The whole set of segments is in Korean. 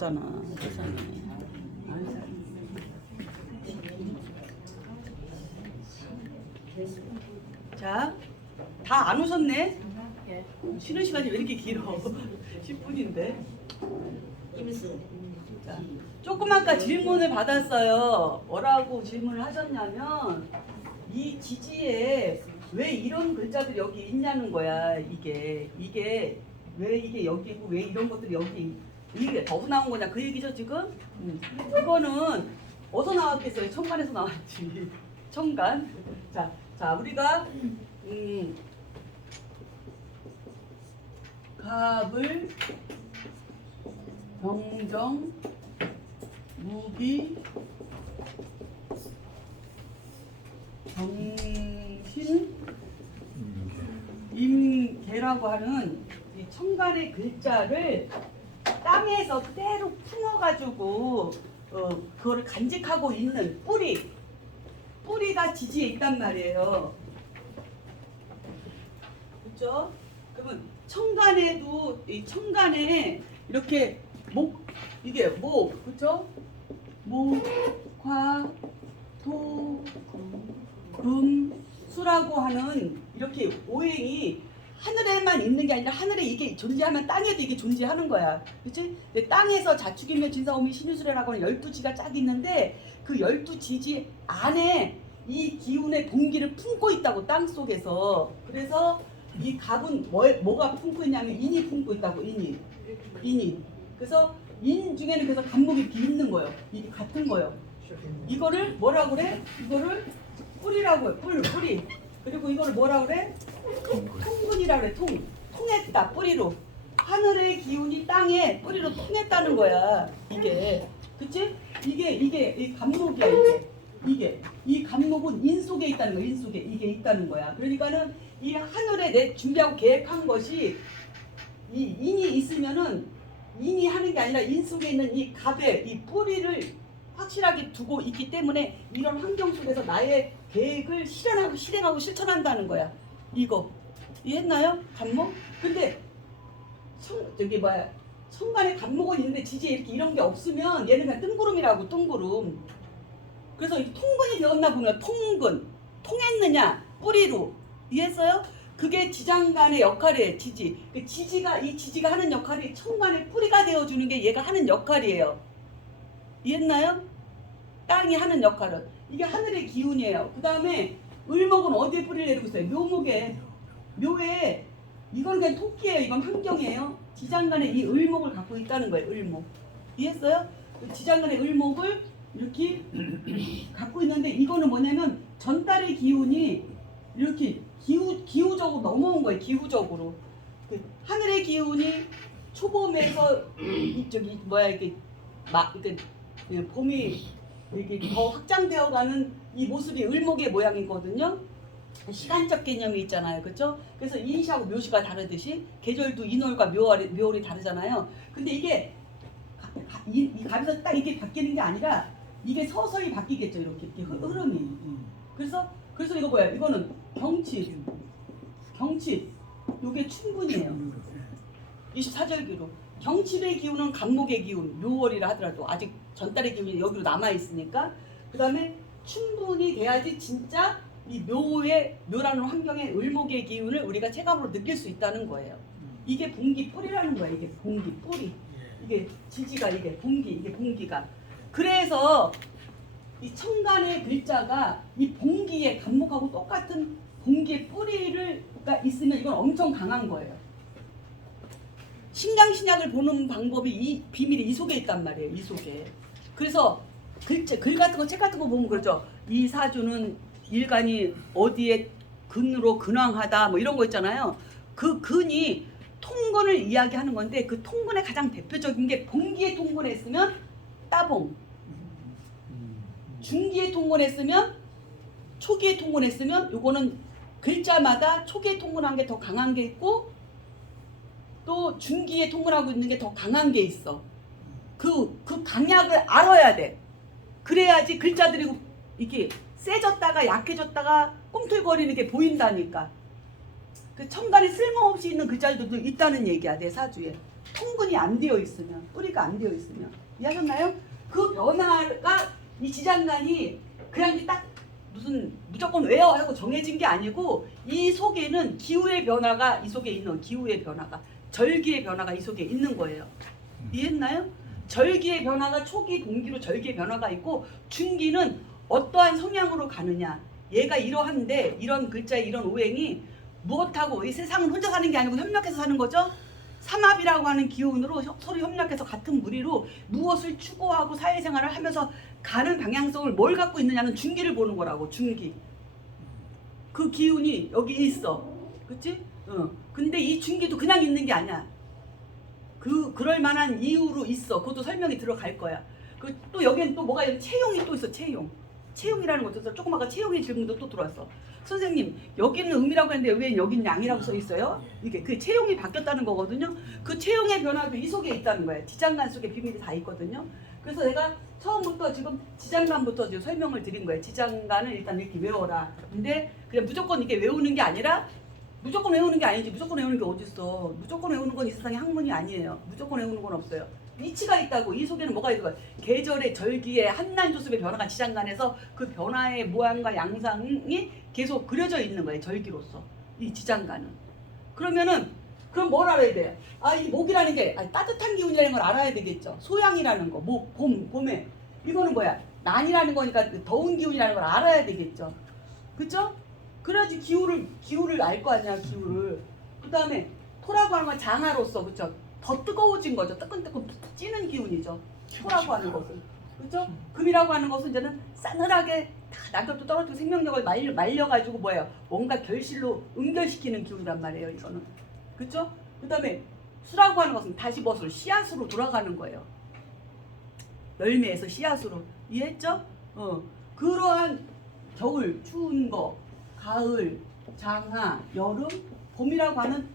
잖아 세상에. 자, 다 안 오셨네? 쉬는 시간이 왜 이렇게 길어? 10분인데. 자, 조금 아까 질문을 받았어요. 뭐라고 질문을 하셨냐면 이 지지에 왜 이런 글자들이 여기 있냐는 거야. 이게 왜 이게 여기고 왜 이런 것들이 여기 이게 어디서 나온 거냐 그 얘기죠 지금? 이거는 어디서 나왔겠어요? 천간에서 나왔지. 천간. 자 우리가 갑을 병정 무기 정신 임계라고 하는 이 천간의 글자를 땅에서 그대로 품어가지고 그거를 간직하고 있는 뿌리가 지지에 있단 말이에요. 그렇죠? 그러면 천간에도 이 천간에 이렇게 이게 그렇죠? 목, 화, 토, 금, 수라고 하는 이렇게 오행이 하늘에만 있는 게 아니라 하늘에 이게 존재하면 땅에도 이게 존재하는 거야. 그렇지? 근데 땅에서 자축인묘 진사오미 신유술이라고 하는 12지가 쫙 있는데 그 12지지 안에 이 기운의 봉기를 품고 있다고 땅 속에서. 그래서 이 갑은 뭐가 품고 있냐면 인이 품고 있다고. 인이. 그래서 인 중에는 그래서 갑목이 이렇게 있는 거예요. 이게 같은 거예요. 이거를 뭐라고 그래? 이거를 뿌리라고 해. 뿌리. 그리고 이거를 뭐라고 그래? 통근이라고 그래. 통했다. 뿌리로. 하늘의 기운이 땅에 뿌리로 통했다는 거야. 이게. 그치? 이게 이 갑목이야. 이게. 이 갑목은 인 속에 있다는 거야. 인 속에. 이게 있다는 거야. 그러니까는 이 하늘에 내 준비하고 계획한 것이 이 인이 있으면은 인이 하는 게 아니라 인 속에 있는 이 갑의 이 뿌리를 확실하게 두고 있기 때문에 이런 환경 속에서 나의 계획을 실행하고 실천한다는 거야. 이거 이해했나요? 갑목? 근데 천간에 갑목은 있는데 지지에 이렇게 이런 게 없으면 얘는 그냥 뜬구름이라고. 뜬구름. 그래서 통근이 되었나 보면 통했느냐 뿌리로. 이해했어요? 그게 지장간의 역할이에요. 이 지지가 하는 역할이 천간의 뿌리가 되어주는 게 얘가 하는 역할이에요. 이해했나요? 땅이 하는 역할은 이게 하늘의 기운이에요. 그 다음에 을목은 어디에 뿌리를 내리고 있어요? 묘에. 이건 그냥 토끼예요. 이건 환경이에요. 지장간에 이 을목을 갖고 있다는 거예요. 을목. 이해했어요? 지장간의 을목을 이렇게 갖고 있는데 이거는 뭐냐면 전달의 기운이 이렇게 기후적으로 넘어온 거예요. 기후적으로. 하늘의 기운이 초봄에서 이렇게 봄이 이렇게 더 확장되어가는 이 모습이 을목의 모양이거든요. 시간적 개념이 있잖아요. 그렇죠? 그래서 인시하고 묘시가 다르듯이 계절도 인월과 묘월이 다르잖아요. 근데 이게 이 갑에서 딱 이렇게 바뀌는 게 아니라 이게 서서히 바뀌겠죠. 이렇게 흐름이. 그래서 이거 뭐야? 이거는 경칩. 요게 춘분이에요. 24절기로. 경칩의 기운은 갑목의 기운, 묘월이라 하더라도 아직 전달의 기운이 여기로 남아있으니까. 그 다음에 춘분이 돼야지 진짜 이 묘라는 환경의 을목의 기운을 우리가 체감으로 느낄 수 있다는 거예요. 이게 봉기 뿌리라는 거예요. 이게 봉기 뿌리. 이게 지지가 이게 봉기가. 그래서 이 천간의 글자가 이 봉기의 갑목하고 똑같은 봉기의 뿌리가 있으면 이건 엄청 강한 거예요. 신강신약을 보는 방법이 이 비밀이 이 속에 있단 말이에요. 이 속에. 그래서 글 같은 거, 책 같은 거 보면 그러죠. 이 사주는 일간이 어디에 근으로 근황하다 뭐 이런 거 있잖아요. 그 근이 통근을 이야기하는 건데 그 통근의 가장 대표적인 게 봉기의 통근했으면 따봉, 중기의 통근했으면 초기의 통근했으면 요거는 글자마다 초기의 통근한 게 더 강한 게 있고 또 중기에 통근하고 있는 게 더 강한 게 있어. 그 강약을 알아야 돼. 그래야지 글자들이 이게 세졌다가 약해졌다가 꿈틀거리는 게 보인다니까. 그 천간에 쓸모없이 있는 글자들도 있다는 얘기야. 내 사주에. 통근이 안 되어 있으면, 뿌리가 안 되어 있으면, 이해하셨나요? 그 변화가 이 지장간이 그냥 딱 무슨 무조건 외워 하고 정해진 게 아니고, 이 속에는 기후의 변화가, 이 속에 있는 기후의 변화가, 절기의 변화가 이 속에 있는 거예요. 이해했나요? 절기의 변화가 초기 동기로 절기의 변화가 있고, 중기는 어떠한 성향으로 가느냐. 얘가 이러한데 이런 글자의 이런 오행이 무엇하고, 이 세상은 혼자 사는 게 아니고 협력해서 사는 거죠. 삼합이라고 하는 기운으로 서로 협력해서 같은 무리로 무엇을 추구하고 사회생활을 하면서 가는 방향성을 뭘 갖고 있느냐는 중기를 보는 거라고. 중기. 그 기운이 여기 있어. 그치? 근데 이 중기도 그냥 있는 게 아니야. 그럴 만한 이유로 있어. 그것도 설명이 들어갈 거야. 또 여기엔 또 뭐가 있어? 채용이 또 있어. 채용이라는 것도 조금 아까 채용의 질문도 또 들어왔어. 선생님, 여기는 음이라고 했는데 왜 여기는 양이라고 써 있어요? 이게 그 채용이 바뀌었다는 거거든요. 그 채용의 변화도 이 속에 있다는 거예요. 지장간 속에 비밀이 다 있거든요. 그래서 내가 처음부터 지금 지장간부터 지금 설명을 드린 거예요. 지장간을 일단 이렇게 외워라. 근데 그냥 무조건 이게 외우는 게 아니라, 무조건 외우는 게 아니지. 무조건 외우는 게 어딨어. 무조건 외우는 건 이 세상에 학문이 아니에요. 무조건 외우는 건 없어요. 이치가 있다고. 이 속에는 뭐가 있는 거야? 계절의 절기의 한난조습의 변화가 지장간에서 그 변화의 모양과 양상이 계속 그려져 있는 거예요. 절기로서. 이 지장간은. 그러면은 그럼 뭘 알아야 돼? 이 목이라는 게 따뜻한 기운이라는 걸 알아야 되겠죠. 소양이라는 거. 목, 봄에. 이거는 뭐야? 난이라는 거니까 더운 기운이라는 걸 알아야 되겠죠. 그쵸? 그래야지 기후를 알 거 아니야. 기후를. 그 다음에 토라고 하는 건 장하로서, 그쵸? 더 뜨거워진 거죠. 뜨끈뜨끈 푹푹 찌는 기운이죠. 토라고 하는 것은. 그렇죠? 금이라고 하는 것은 이제는 싸늘하게 다 낙엽도 떨어지고 생명력을 말려가지고 뭐예요? 뭔가 결실로 응결시키는 기운이란 말이에요. 이거는. 그렇죠? 그 다음에 수라고 하는 것은 다시 무엇으로? 씨앗으로 돌아가는 거예요. 열매에서 씨앗으로. 이해했죠? 그러한 겨울, 추운 거, 가을, 장하, 여름, 봄이라고 하는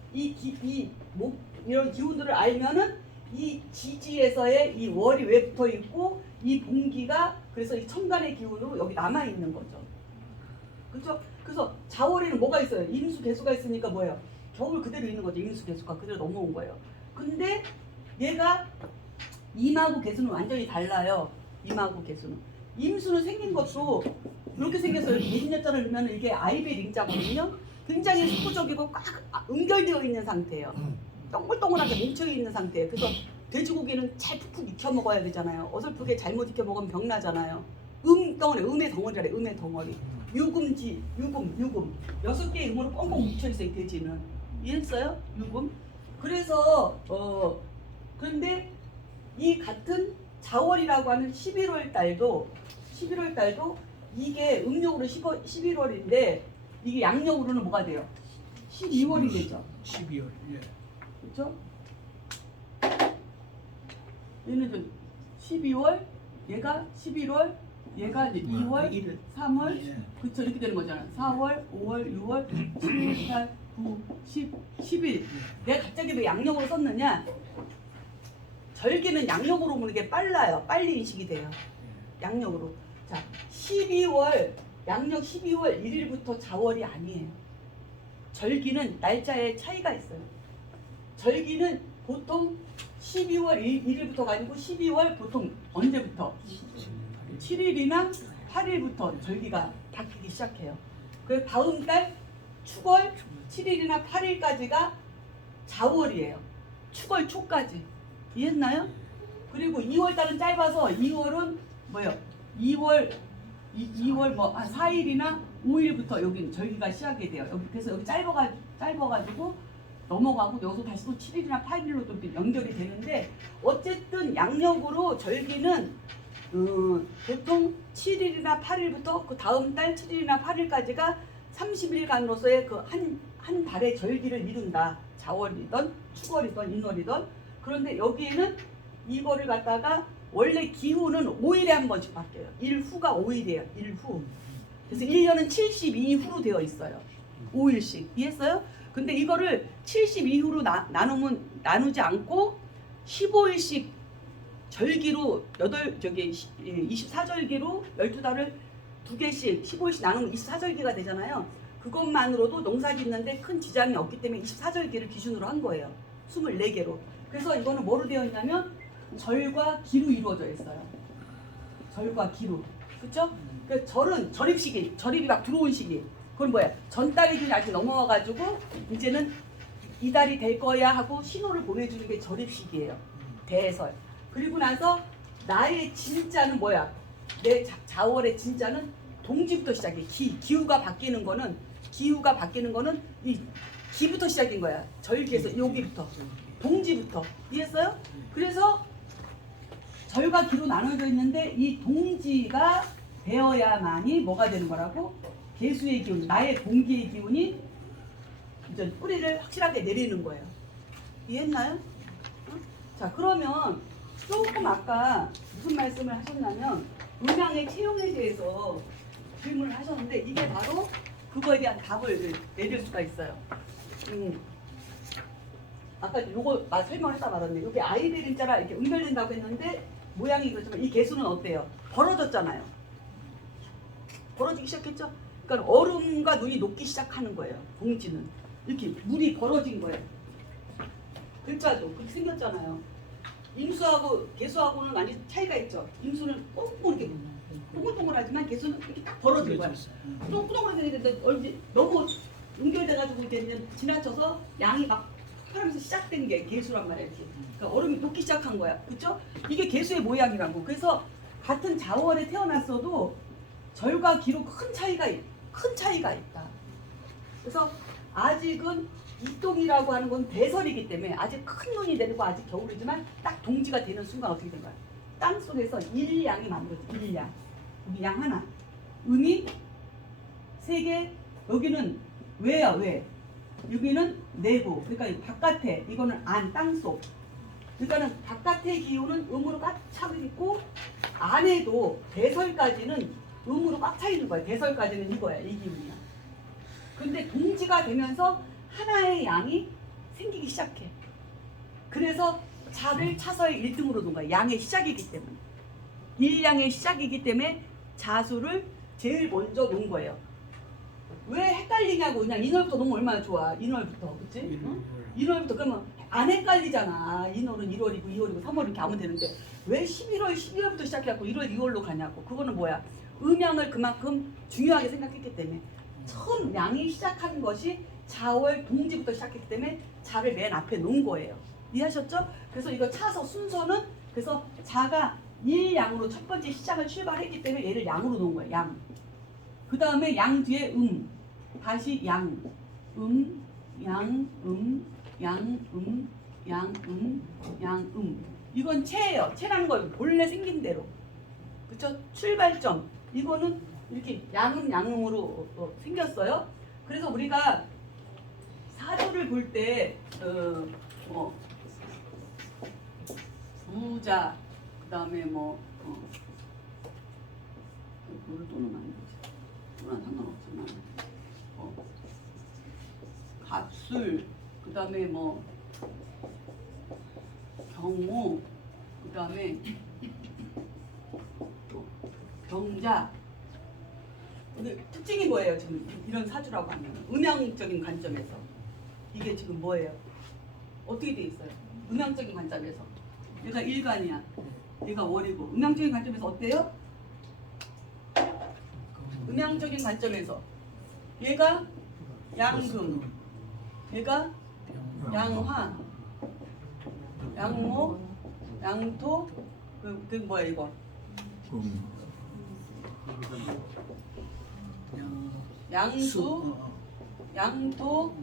이런 기운들을 알면은 이 지지에서의 이 월이 왜 붙어 있고, 이 봉기가 그래서 이 천간의 기운으로 여기 남아 있는 거죠. 그렇죠? 그래서 자월에는 뭐가 있어요? 임수 개수가 있으니까 뭐예요? 겨울 그대로 있는 거죠. 임수 개수가 그대로 넘어온 거예요. 근데 얘가 임하고 개수는 완전히 달라요. 임하고 개수는. 임수는 생긴 것도 이렇게 생겼어요. 예진여자를 넣으면 이게 아이벨 링자거든요. 굉장히 수구적이고 꽉 응결되어 있는 상태예요. 동글동글하게 뭉쳐있는 상태예요. 그래서 돼지고기는 잘 푹푹 익혀 먹어야 되잖아요. 어설프게 잘못 익혀 먹으면 병나잖아요. 덩어리, 음의 덩어리래. 음의 덩어리. 유금지, 유금 6개의 음으로 뻥뻥 뭉쳐있어요. 돼지는. 이해했어요? 유금. 그래서 그런데 이 같은 자월이라고 하는 11월 달도 이게 음력으로 11월인데 이게 양력으로는 뭐가 돼요? 12월이 되죠. 12월. 예. 그렇죠? 얘는 좀 12월, 얘가 11월, 얘가 이제 2월, 3월, 예. 그쵸? 이렇게 되는 거잖아. 4월, 5월, 6월, 7월, 8, 9, 10, 11. 내가 갑자기 왜 양력으로 썼느냐? 절기는 양력으로 보는 게 빨라요. 빨리 인식이 돼요. 양력으로. 자, 12월, 양력 12월 1일부터 자월이 아니에요. 절기는 날짜에 차이가 있어요. 절기는 보통 12월 1일부터 가지고 12월 보통 언제부터? 7일이나 8일부터 절기가 바뀌기 시작해요. 그래서 다음 달 축월 7일이나 8일까지가 자월이에요. 축월 초까지. 이해했나요? 그리고 2월 달은 짧아서 2월은 뭐예요? 2월 뭐 한 4일이나 5일부터 여기 절기가 시작이 돼요. 그래서 여기 짧아가지고 넘어가고 여기서 다시 또 7일이나 8일로 또 연결이 되는데, 어쨌든 양력으로 절기는 보통 7일이나 8일부터 그 다음 달 7일이나 8일까지가 30일간으로서의 그 한 달의 절기를 이룬다. 자월이든 축월이든 인월이든. 그런데 여기에는 이거를 갖다가 원래 기후는 5일에 한 번씩 바뀌어요. 일후가 5일이에요. 일후. 그래서 1년은 72후로 되어 있어요. 5일씩. 이해했어요? 근데 이거를 72후로 나누지 않고 15일씩 절기로 24절기로 12달을 2개씩 15일씩 나누면 24절기가 되잖아요. 그것만으로도 농사 짓는데 큰 지장이 없기 때문에 24절기를 기준으로 한 거예요. 24개로. 그래서 이거는 뭐로 되어 있냐면 절과 기로 이루어져 있어요. 절과 기로. 그쵸? 그 절은 절입시기, 절입이 막 들어온 시기. 그건 뭐야? 전달이 균이 아직 넘어와가지고 이제는 이달이 될 거야 하고 신호를 보내주는 게 절입시기예요. 대설. 그리고 나서 나의 진짜는 뭐야? 내 자월의 진짜는 동지부터 시작해. 기후가 바뀌는 거는 이 기부터 시작인 거야. 절기에서 여기부터 동지부터. 이해했어요? 그래서 절과 기로 나눠져 있는데 이 동지가 되어야만이 뭐가 되는 거라고? 개수의 기운, 나의 동기의 기운이 이제 뿌리를 확실하게 내리는 거예요. 이해했나요? 어? 자, 그러면 조금 아까 무슨 말씀을 하셨냐면 음양의 체형에 대해서 질문을 하셨는데 이게 바로 그거에 대한 답을 내릴 수가 있어요. 아까 요거 설명을 했다 말았네. 여기 아이들인자라 이렇게 응별된다고 했는데 모양이 그렇지만 이 개수는 어때요? 벌어졌잖아요. 벌어지기 시작했죠? 그러니까 얼음과 눈이 녹기 시작하는 거예요. 봉지는 이렇게 물이 벌어진 거예요. 글자도 그렇게 생겼잖아요. 임수하고 개수하고는 많이 차이가 있죠. 임수는 뽕뽕하게 동글동글하지만 개수는 이렇게 딱 벌어진 거야. 똥구덩으로 되는데 너무 연결돼가지고 이제 지나쳐서 양이 막 폭발하면서 시작된 게 개수란 말이야. 이렇게. 그러니까 얼음이 녹기 시작한 거야. 그렇죠? 이게 개수의 모양이라고. 그래서 같은 자월에 태어났어도 절과 기로 큰 차이가 있다. 그래서 아직은 입동이라고 하는 건 대설이기 때문에 아직 큰 눈이 내리고 아직 겨울이지만 딱 동지가 되는 순간 어떻게 된 거야? 땅 속에서 일양이 만들어져. 일양. 여기 양 하나. 음이 세 개. 여기는 외야 외. 여기는 내부. 그러니까 바깥에 이거는 안 땅속. 그러니까는 바깥의 기운은 음으로 꽉 차 있고 안에도 대설까지는 음으로 꽉 차 있는 거야. 대설까지는 이거야. 이 기운이야. 근데 동지가 되면서 하나의 양이 생기기 시작해. 그래서 자를 차서의 1등으로 둔 거야. 양의 시작이기 때문에. 일양의 시작이기 때문에 자수를 제일 먼저 놓은 거예요. 왜 헷갈리냐고. 그냥 인월부터 놓으면 얼마나 좋아. 인월부터. 그치? 응? 인월부터 그러면 안 헷갈리잖아. 인월은 1월이고 2월이고 3월 이렇게 하면 되는데 왜 11월, 12월부터 시작해갖고 1월, 2월로 가냐고. 그거는 뭐야? 음양을 그만큼 중요하게 생각했기 때문에 처음 양이 시작한 것이 자월 동지부터 시작했기 때문에 자를 맨 앞에 놓은 거예요. 이해하셨죠? 그래서 이거 차서 순서는 그래서 자가 일양으로 첫 번째 시작을 출발했기 때문에 얘를 양으로 놓은 거예요. 양. 그 다음에 양 뒤에 다시 양. 양, 양, 양, 양, 이건 체예요. 체라는 건 본래 생긴 대로. 그쵸? 출발점. 이거는 이렇게 양음으로 생겼어요. 그래서 우리가 사조를 볼 때 부자, 그 다음에 뭐를 또는 안 되지. 또는 상관없지만 갑술, 그 다음에 뭐 경호, 그 다음에 또 병자. 근데 특징이 뭐예요? 지금 이런 사주라고 하면 음양적인 관점에서 이게 지금 뭐예요? 어떻게 돼 있어요? 음양적인 관점에서 얘가 일간이야, 얘가 월이고. 음양적인 관점에서 어때요? 음양적인 관점에서 얘가 양금, 얘가 양화, 양목, 양토, 그 뭐야 이거? 양수, 양토,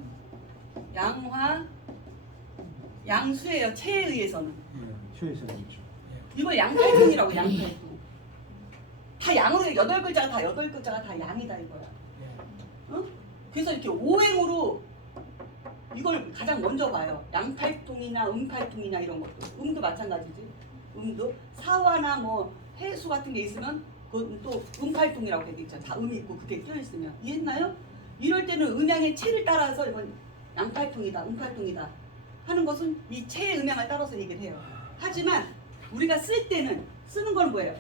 양화, 양수예요. 체에 의해서는. 체에서는 있죠. 이걸 양팔통이라고. 양팔통. 다 양으로 8글자가 다 8글자가 다 양이다 이거야. 응? 그래서 이렇게 오행으로 이걸 가장 먼저 봐요. 양팔통이나 음팔통이나 이런 것도. 음도 마찬가지지. 음도 사화나 뭐 해수 같은 게 있으면 그건 또 음팔통이라고 되어 있잖아. 다 음이 있고 그게 껴 있으면. 이해했나요? 이럴 때는 음양의 체를 따라서 이건 양팔통이다, 음팔통이다 하는 것은 이 체의 음양을 따라서 얘기를 해요. 하지만 우리가 쓸 때는 쓰는 건 뭐예요?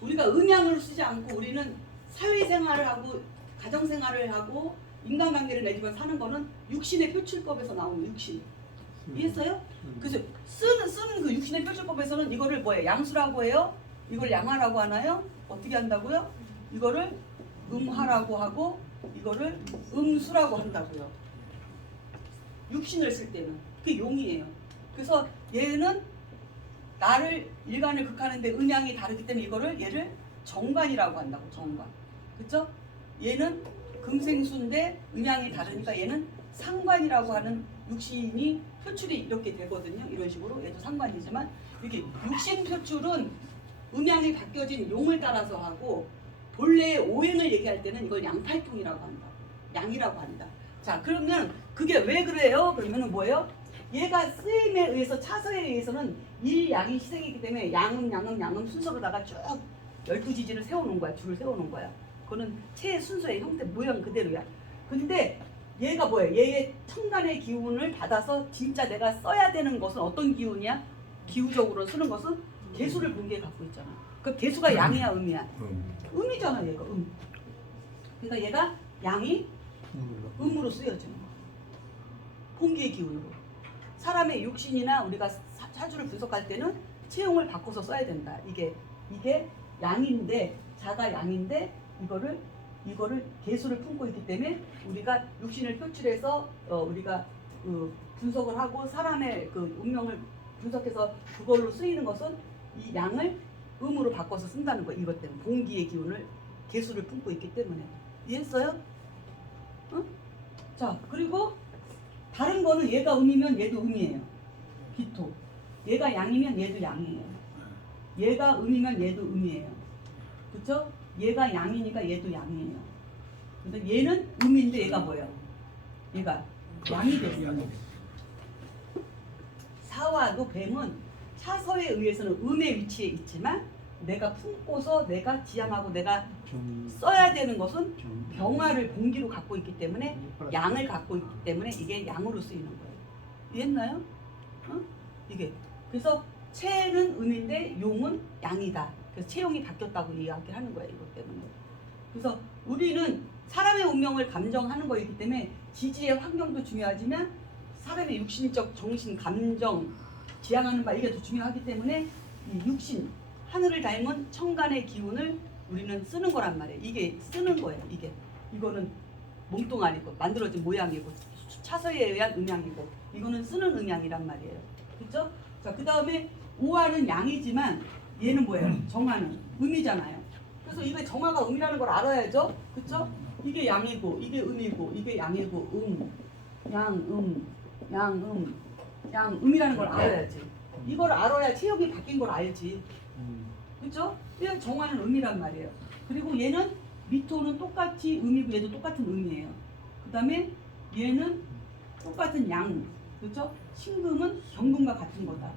우리가 음양을 쓰지 않고 우리는 사회생활을 하고 가정생활을 하고 인간관계를 맺으면 사는 거는 육신의 표출법에서 나오는 육신. 이해했어요? 그래서 쓰는 그 육신의 표출법에서는 이거를 뭐예요? 양수라고 해요? 이걸 양화라고 하나요? 어떻게 한다고요? 이거를 음화라고 하고 이거를 음수라고 한다고요. 육신을 쓸 때는 그게 용이에요. 그래서 얘는 나를 일간을 극하는데 음양이 다르기 때문에 이거를 얘를 정관이라고 한다고. 정관. 그쵸? 얘는 금생수인데 음양이 다르니까 얘는 상관이라고 하는 육신이 표출이 이렇게 되거든요. 이런 식으로 얘도 상관이지만 이렇게 육신 표출은 음양이 바뀌어진 용을 따라서 하고 본래의 오행을 얘기할 때는 이걸 양팔통이라고 한다. 양이라고 한다. 자, 그러면 그게 왜 그래요? 그러면은 뭐예요? 얘가 쓰임에 의해서 차서에 의해서는 일양이 희생이기 때문에 양음 순서로다가 쭉 12지지를 세워놓은 거야. 줄을 세워놓은 거야. 그거는 체의 순서의 형태 모양 그대로야. 근데 얘가 뭐야? 얘의 천간의 기운을 받아서 진짜 내가 써야 되는 것은 어떤 기운이야? 기후적으로 쓰는 것은 개수를 본게 갖고 있잖아. 그 개수가 양이야 음이야? 음이잖아 얘가 음. 그러니까 얘가 양이 음으로 쓰여지는 거야. 본기의 기운으로. 사람의 육신이나 우리가 사주를 분석할 때는 체형을 바꿔서 써야 된다. 이게 양인데 자가 양인데 이거를 개수를 품고 있기 때문에 우리가 육신을 표출해서 우리가 그 분석을 하고 사람의 그 운명을 분석해서 그걸로 쓰이는 것은 이 양을 음으로 바꿔서 쓴다는 거예요. 이것 때문에 본기의 기운을 개수를 품고 있기 때문에. 이해했어요? 응? 자, 그리고 다른 거는 얘가 음이면 얘도 음이에요. 기토. 얘가 양이면 얘도 양이에요. 얘가 음이면 얘도 음이에요. 그쵸? 얘가 양이니까 얘도 양이에요. 그래서 얘는 음인데 얘가 뭐예요? 얘가 양이 됐어요. 사화도 뱀은 차서에 의해서는 음의 위치에 있지만 내가 품고서 내가 지향하고 내가 써야 되는 것은 병화를 본기로 갖고 있기 때문에 양을 갖고 있기 때문에 이게 양으로 쓰이는 거예요. 이해했나요? 이게 그래서 체는 음인데 용은 양이다. 그래서 체용이 바뀌었다고 이야기하는 거예요. 이것 때문에. 그래서 우리는 사람의 운명을 감정하는 거이기 때문에 지지의 환경도 중요하지만 사람의 육신적 정신, 감정, 지향하는 바 이게 더 중요하기 때문에 이 육신, 하늘을 닮은 천간의 기운을 우리는 쓰는 거란 말이에요. 이게 쓰는 거예요. 이거는 몸뚱아리고 만들어진 모양이고 차서에 의한 음양이고 이거는 쓰는 음양이란 말이에요. 그렇죠? 자, 그 다음에 오화는 양이지만 얘는 뭐예요? 정화는 음이잖아요. 그래서 이게 정화가 음이라는 걸 알아야죠. 그렇죠? 이게 양이고 이게 음이고 이게 양이고 양음이라는 걸 알아야지. 이걸 알아야 체형이 바뀐 걸 알지. 그렇죠? 정화는 음이란 말이에요. 그리고 얘는 미토는 똑같이 음이고 얘도 똑같은 음이에요. 그 다음에 얘는 똑같은 양. 그렇죠? 신금은 경금과 같은 거다.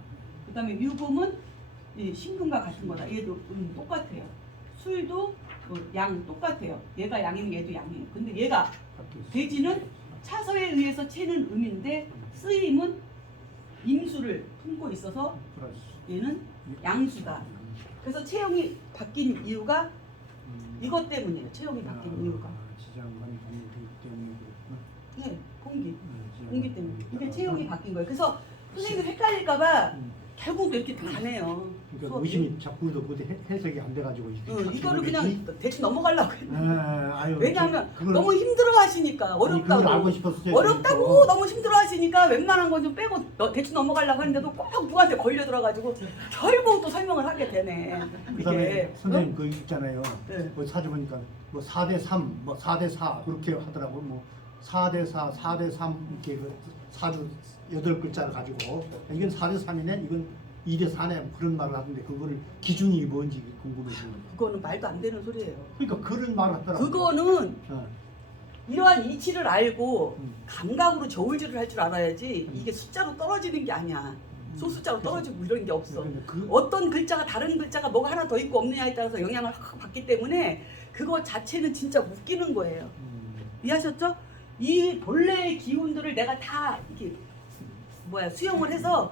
그 다음에 유금은 신금과 같은 거다. 얘도 똑같아요. 술도 양 똑같아요. 얘가 양이면 얘도 양이에요. 근데 얘가 돼지는 차서에 의해서 체는 음인데 쓰임은 임수를 품고 있어서 얘는 양수다. 그래서 체형이 바뀐 이유가 이것 때문이에요. 체형이 바뀐 이유가. 지장간 공기 때문에 그렇구나. 네, 공기 때문에. 이게 체형이 바뀐 거예요. 그래서 선생님들 헷갈릴까봐 결국 이렇게 가네요. 그러니까 의심이 자꾸도 못 해석이 안 돼가지고. 이거를 그냥 대충 넘어가려고 했는데. 아유, 왜냐하면 너무 힘들어하시니까 어렵다고. 알고 싶었어요. 어렵다고 너무 힘들어하시니까 웬만한 건 좀 빼고 대충 넘어가려고 했는데도 꼭 누구한테 걸려들어가지고 결국 또 설명을 하게 되네. 그다음에 선생님 그 있잖아요. 네. 뭐 사주 보니까 뭐 4대3, 뭐 4대4 그렇게 하더라고. 뭐 4대4, 4대3 이렇게 그 사주 8글자를 가지고 이건 4대3이네, 이건 2대4네 그런 말을 하던데 그거를 기준이 뭔지 궁금해서. 그거는 말도 안 되는 소리예요. 그러니까 그런 말을 하더라고. 그거는 어. 이러한 이치를 알고 감각으로 저울질을 할 줄 알아야지 이게 숫자로 떨어지는 게 아니야. 소숫자로 떨어지고 이런 게 없어. 어떤 글자가 다른 글자가 뭐가 하나 더 있고 없느냐에 따라서 영향을 확 받기 때문에 그거 자체는 진짜 웃기는 거예요. 이해하셨죠? 이 본래의 기운들을 내가 다 이렇게 수용을 해서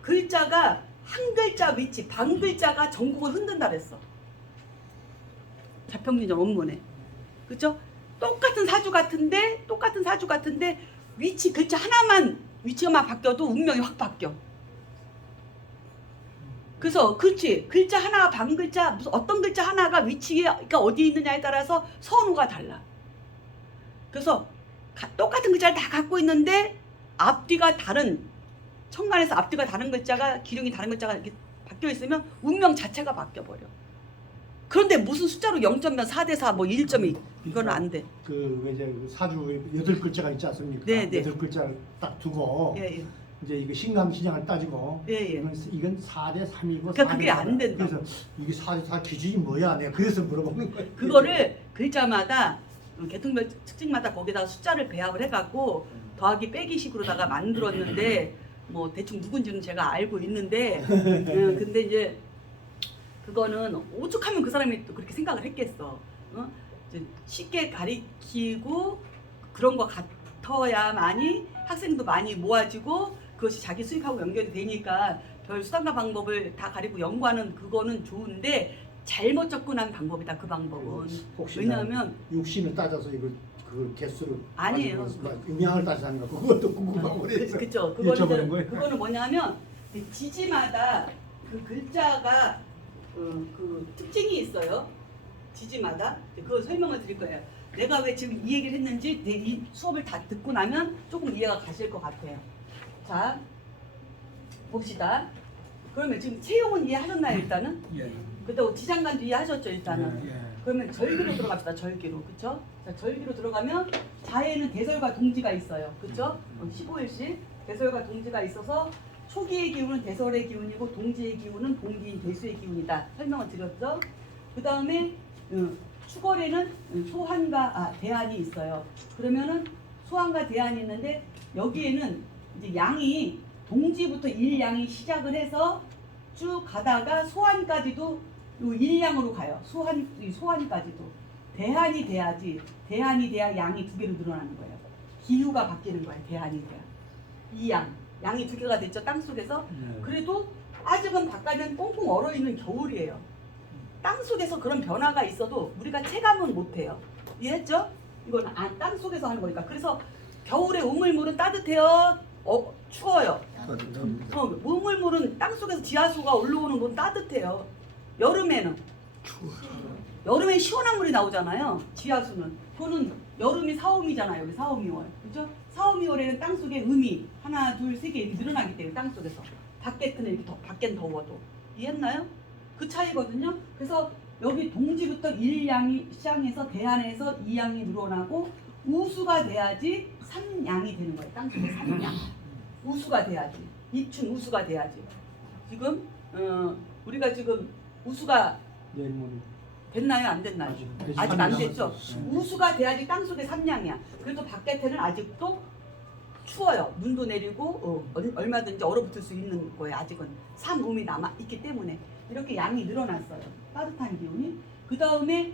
글자가 한 글자 위치, 반 글자가 전국을 흔든다 그랬어. 자평민정 원문에. 그죠? 똑같은 사주 같은데 위치 글자 하나만 위치만 바뀌어도 운명이 확 바뀌어. 그래서 그렇지 글자 하나 반 글자 무슨 어떤 글자 하나가 위치가 어디 있느냐에 따라서 선호가 달라. 그래서 똑같은 글자를 다 갖고 있는데 앞뒤가 다른 천간에서 앞뒤가 다른 글자가 기룡이 다른 글자가 이렇게 바뀌어 있으면 운명 자체가 바뀌어 버려. 그런데 무슨 숫자로 0.몇 4대4 뭐 1.2 이거는 안 돼. 그 이제 사주 8글자가 있지 않습니까? 네, 네. 8글자를 딱 두고 예, 예. 이제 이거 신강신약을 따지고 예, 예. 이건 4대 3이고 그러니까 그게 안 된다. 그래서 이게 4대 4 기준이 뭐야? 내가 그래서 물어보는 거예요. 그거를 글자마다 계통별 특징마다 거기다가 숫자를 배합을 해갖고 더하기 빼기식으로다가 만들었는데 뭐 대충 누군지는 제가 알고 있는데 근데 이제 그거는 오죽하면 그 사람이 또 그렇게 생각을 했겠어. 이제 쉽게 가리키고 그런 거 같아야만이 학생도 많이 모아지고 그것이 자기 수입하고 연결이 되니까 별 수단과 방법을 다 가리고 연구하는 그거는 좋은데 잘못 접근한 방법이다. 그 방법은. 왜냐하면 육신을 따져서 이걸 그 개수를 아니에요. 음양을 따지는 거 그것도 궁금하고 그래서 그렇죠. 여쭤보는 거예요. 그거는 뭐냐면 지지마다 그 글자가 그 특징이 있어요. 지지마다 그거 설명을 드릴 거예요. 내가 왜 지금 이 얘기를 했는지 이 수업을 다 듣고 나면 조금 이해가 가실 것 같아요. 자, 봅시다. 그러면 지금 채용은 이해하셨나요 일단은? 예. 그때 지장간도 이해하셨죠 일단은? 예, 예. 그러면 절기로 들어갑시다. 절기로. 그쵸? 자, 절기로 들어가면 자해는 대설과 동지가 있어요. 그쵸? 15일씩 대설과 동지가 있어서 초기의 기운은 대설의 기운이고 동지의 기운은 동기인 대수의 기운이다. 설명을 드렸죠? 그 다음에 추월에는 소환과 대한이 있어요. 그러면은 소환과 대한이 있는데 여기에는 이제 양이 동지부터 일양이 시작을 해서 쭉 가다가 소환까지도 요 일양으로 가요. 소환까지도. 대한이 돼야지. 대한이 돼야 양이 두 개로 늘어나는 거예요. 기후가 바뀌는 거예요. 대한이 돼야. 이양. 양이 두 개가 됐죠. 땅속에서. 그래도 아직은 바깥은 꽁꽁 얼어있는 겨울이에요. 땅속에서 그런 변화가 있어도 우리가 체감은 못해요. 이해했죠? 이건 땅속에서 하는 거니까. 그래서 겨울에 우물물은 따뜻해요? 추워요? 우물물은 땅속에서 지하수가 올라오는 건 따뜻해요. 여름에는? 여름에 시원한 물이 나오잖아요. 지하수는. 그거는 여름이 4, 5미잖아요. 여기 4, 5, 2월. 그죠? 4, 5, 2월에는 땅속에 음이 하나, 둘, 세 개 이렇게 늘어나기 때문에 땅속에서. 밖에는 이렇게 밖엔 더워도. 이해했나요? 그 차이거든요. 그래서 여기 동지부터 1양이 시작해서 대한에서 2양이 늘어나고 우수가 돼야지 3양이 되는 거예요. 땅속에 3양. 우수가 돼야지. 입춘 우수가 돼야지. 지금 우리가 지금 우수가 됐나요? 안 됐나요? 아직 안 됐죠? 우수가 돼야지 땅속에 3양이야. 그래도 바깥에는 아직도 추워요. 눈도 내리고 얼마든지 얼어붙을 수 있는 거예요. 아직은 3음이 남아있기 때문에 이렇게 양이 늘어났어요. 따뜻한 기운이. 그 다음에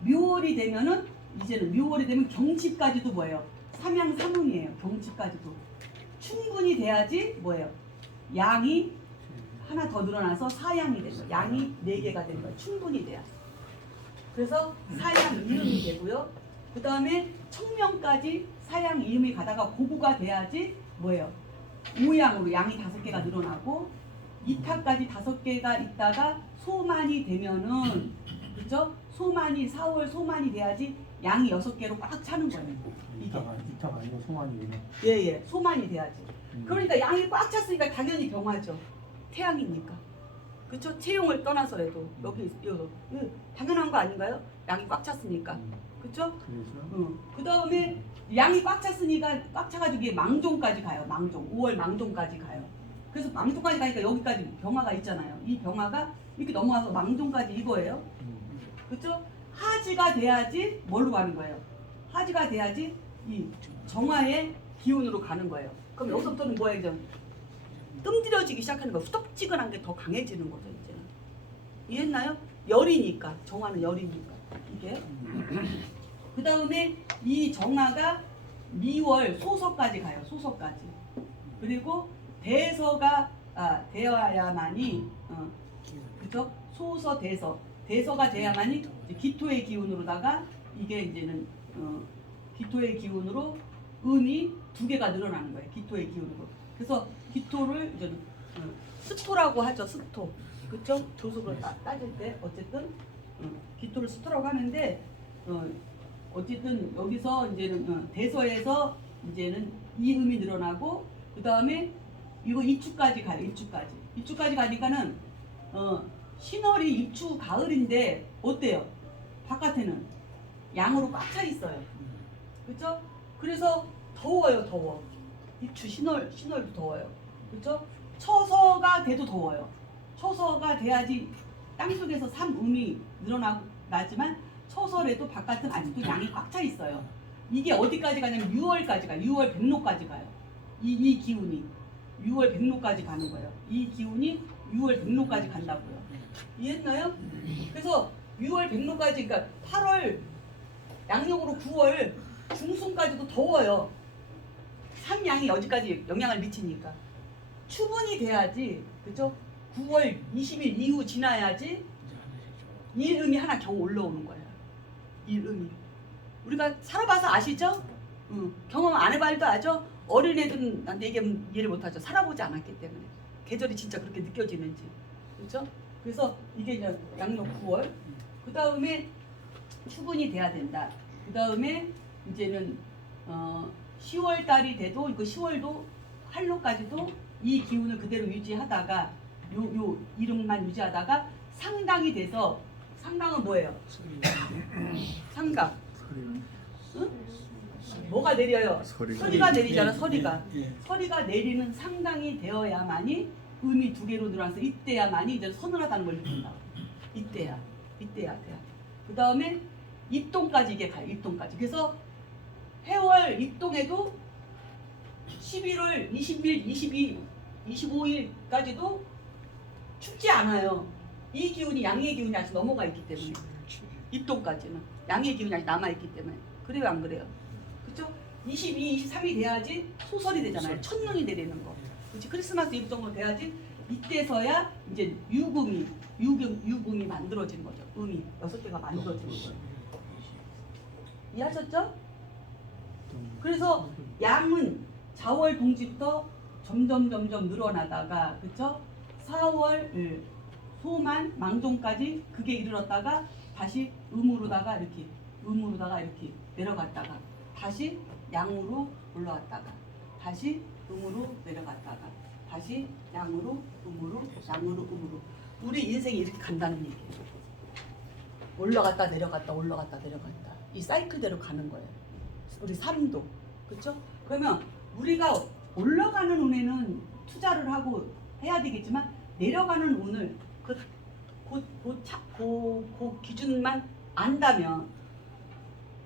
묘월이 되면은 이제는 묘월이 되면 경치까지도 뭐예요? 삼양 삼음이에요. 경치까지도. 충분히 돼야지 뭐예요? 양이 하나 더 늘어나서 사양이 되는 거예요. 양이 4개가 되는 거예요. 충분히 돼야. 그래서 사양 이음이 되고요. 그 다음에 청명까지 사양 이음이 가다가 고구가 돼야지 뭐예요? 5양으로 양이 5개가 늘어나고 이타까지 5개가 있다가 소만이 되면은 그죠? 소만이 4월 소만이 돼야지 양이 6개로 꽉 차는 거예요. 이타가 아니고 소만이구나. 예예, 소만이 돼야지. 그러니까 양이 꽉 찼으니까 당연히 병화죠. 태양이니까. 그렇죠? 체용을 떠나서라도 여기 당연한 거 아닌가요? 양이 꽉 찼으니까. 그렇죠? 그 다음에 양이 꽉 찼으니까 꽉 차가지고 이게 망종까지 가요. 망종. 5월 망종까지 가요. 그래서 망종까지 가니까 여기까지 병화가 있잖아요. 이 병화가 이렇게 넘어와서 망종까지 이거예요. 그렇죠? 하지가 돼야지 뭘로 가는 거예요? 하지가 돼야지 이 정화의 기운으로 가는 거예요. 그럼 여기서부터는 뭐예요? 이제 뜸들여지기 시작하는 거예요. 후덥지근한 게 더 강해지는 거죠. 이제는. 이해했나요? 열이니까. 정화는 열이니까. 이게. 그 다음에 이 정화가 미월 소서까지 가요. 소서까지. 그리고 대서가 되어야만이 그죠? 소서 대서. 대서가 돼야만이 기토의 기운으로다가 이게 이제는 기토의 기운으로 음이 두 개가 늘어나는 거예요. 기토의 기운으로. 그래서 기토를 이제 스토라고 하죠. 스토. 그렇죠? 조속으로 따질 때 어쨌든 기토를 스토라고 하는데 어쨌든 여기서 이제는 대서에서 이제는 이음이 늘어나고 그 다음에 이거 입추까지 가요. 입추까지 가니까는 신월이 입추 가을인데 어때요? 바깥에는 양으로 꽉 차 있어요. 그렇죠? 그래서 더워요. 더워. 입추 신월도 더워요. 그렇죠? 처서가 돼도 더워요. 처서가 돼야지 땅속에서 삼음이 늘어나지만 처서래도 바깥은 아직도 양이 꽉 차 있어요. 이게 어디까지 가냐면 6월까지 가요. 6월 백로까지 가요. 이 기운이 6월 백로까지 가는 거예요. 이 기운이 6월 백로까지 간다고요. 이해했나요? 그래서 6월 백로까지 그러니까 8월 양력으로 9월 중순까지도 더워요. 삼양이 여기까지 영향을 미치니까 추분이 돼야지, 그죠? 9월 20일 이후 지나야지 일음이 하나 겨우 올라오는 거예요. 일음이. 우리가 살아봐서 아시죠? 경험 안 해봐도 아죠? 어린애들은 나한테 얘기하면 이해를 못하죠. 살아보지 않았기 때문에. 계절이 진짜 그렇게 느껴지는지. 그렇죠? 그래서 이게 이제 양력 9월. 그 다음에 추분이 돼야 된다. 그 다음에 이제는 10월 달이 돼도 이거 10월도 한로까지도 이 기운을 그대로 유지하다가 요 이름만 유지하다가 상당이 돼서 상당은 뭐예요? 상강. 응? 뭐가 내려요? 서리가 내리잖아. 서리가. 서리가 내리는 상당이 되어야만이 음이 두 개로 늘어나서 이때야만이 이제 서늘하다는 걸 느낀다. 이때야. 그 다음에 입동까지 이게 가요. 입동까지. 그래서 해월 입동에도 11월 20일, 22, 25일까지도 춥지 않아요. 이 기운이 양의 기운이 아직 넘어가 있기 때문에 입동까지는 양의 기운이 아직 남아 있기 때문에 그래요 안 그래요? 그렇죠? 22, 23이 돼야지 소설이 되잖아요. 첫눈이 내리는 거. 그렇지? 크리스마스 이브 정도 돼야지 이때서야 이제 유금이 만들어지는 거죠. 음이 6개가 만들어지는 거예요. 이해하셨죠? 그래서 양은 4월 동지부터 점점 늘어나다가 그쵸? 4월 소만 망종까지 그게 이르렀다가 다시 음으로다가 이렇게 내려갔다가 다시 양으로 올라왔다가 다시 음으로 내려갔다가 다시 양으로 음으로 우리 인생이 이렇게 간다는 얘기예요. 올라갔다 내려갔다 이 사이클대로 가는 거예요. 우리 삶도. 그렇죠? 그러면 우리가 올라가는 운에는 투자를 하고 해야 되겠지만 내려가는 운을 그 기준만 안다면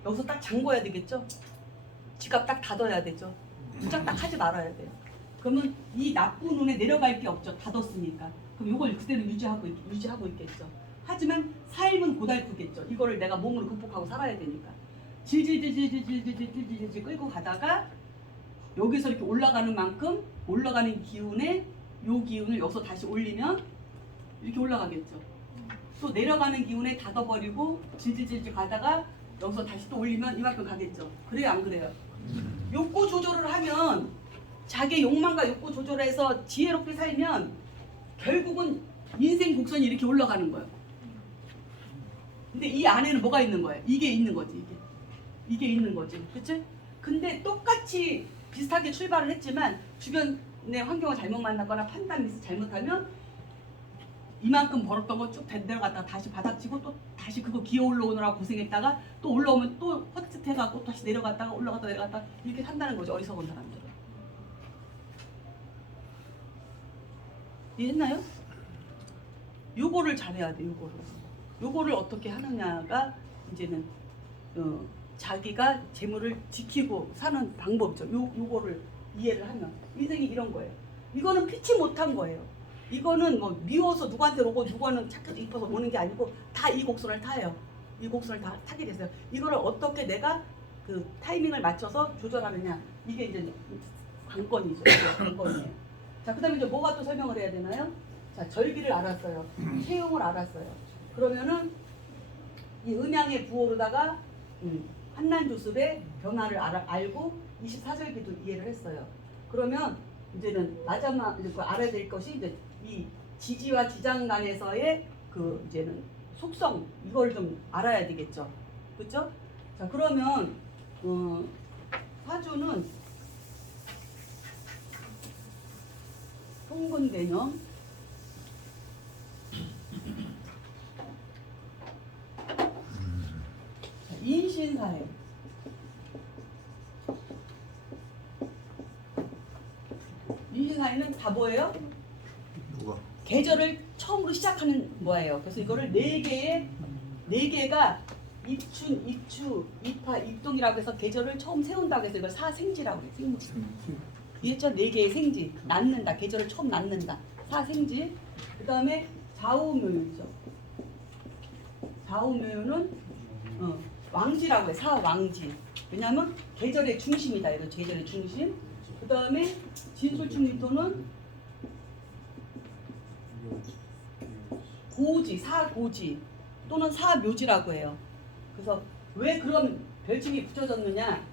여기서 딱 잠궈야 되겠죠? 지갑 딱 닫아야 되죠? 무작 딱 하지 말아야 돼요. 그러면 이 나쁜 운에 내려갈 게 없죠. 닫았으니까. 그럼 이걸 그대로 유지하고 있겠죠. 하지만 삶은 고달프겠죠. 이거를 내가 몸으로 극복하고 살아야 되니까. 질질질질질질질질질질 끌고 가다가 여기서 이렇게 올라가는 만큼 올라가는 기운에 요 기운을 여기서 다시 올리면 이렇게 올라가겠죠. 또 내려가는 기운에 닫아버리고 질질질질 가다가 여기서 다시 또 올리면 이만큼 가겠죠. 그래요 안 그래요? 욕구 조절을 하면 자기 욕망과 욕구 조절해서 지혜롭게 살면 결국은 인생 곡선이 이렇게 올라가는 거예요. 근데 이 안에는 뭐가 있는 거예요? 이게 있는 거지. 이게 있는 거지. 그치? 근데 똑같이 비슷하게 출발을 했지만 주변의 환경을 잘못 만났거나 판단 미스 잘못하면 이만큼 벌었던 거 쭉 내려갔다가 다시 바닥치고 또 다시 그거 기어 올라오느라고 고생했다가 또 올라오면 또 헛짓해가고 다시 내려갔다가 올라갔다 내려갔다 이렇게 산다는 거죠. 어리석은 사람들은. 이해했나요? 요거를 잘해야 돼. 요거를 어떻게 하느냐가 이제는 자기가 재물을 지키고 사는 방법이죠. 요거를 이해를 하면 인생이 이런 거예요. 이거는 피치 못한 거예요. 이거는 뭐 미워서 누구한테 오고 누구는 착해서 이뻐서 오는 게 아니고 다 이 곡선을 타요. 이 곡선을 다 타게 됐어요. 이거를 어떻게 내가 그 타이밍을 맞춰서 조절하느냐 이게 이제 관건이죠. 관건이에요. 자, 그다음에 이제 뭐가 또 설명을 해야 되나요? 자, 절기를 알았어요. 채용을 알았어요. 그러면은 이 음양의 부호로다가 한난조습의 변화를 알고 24절기도 이해를 했어요. 그러면 이제는 마지막 그 알아야 될 것이 이제 이 지지와 지장 간에서의 그 이제는 속성 이걸 좀 알아야 되겠죠. 그렇죠? 자 그러면 사주는 통근 개념 인신사회 인신사회는 다 뭐예요? 누가? 계절을 처음으로 시작하는 뭐예요? 그래서 이거를 네 개가 입춘, 입추, 입하, 입동이라고 해서 계절을 처음 세운다고 해서 이걸 사생지라고 해요. 생지. 이해했죠? 네 개의 생지. 낳는다. 계절을 처음 낳는다. 사생지. 그 다음에 좌우묘유죠. 좌우묘유는 왕지라고 해요. 사왕지. 왜냐하면 계절의 중심이다. 이거 계절의 중심. 그 다음에 진술충립도는 고지, 사고지 또는 사묘지라고 해요. 그래서 왜 그런 별칭이 붙여졌느냐?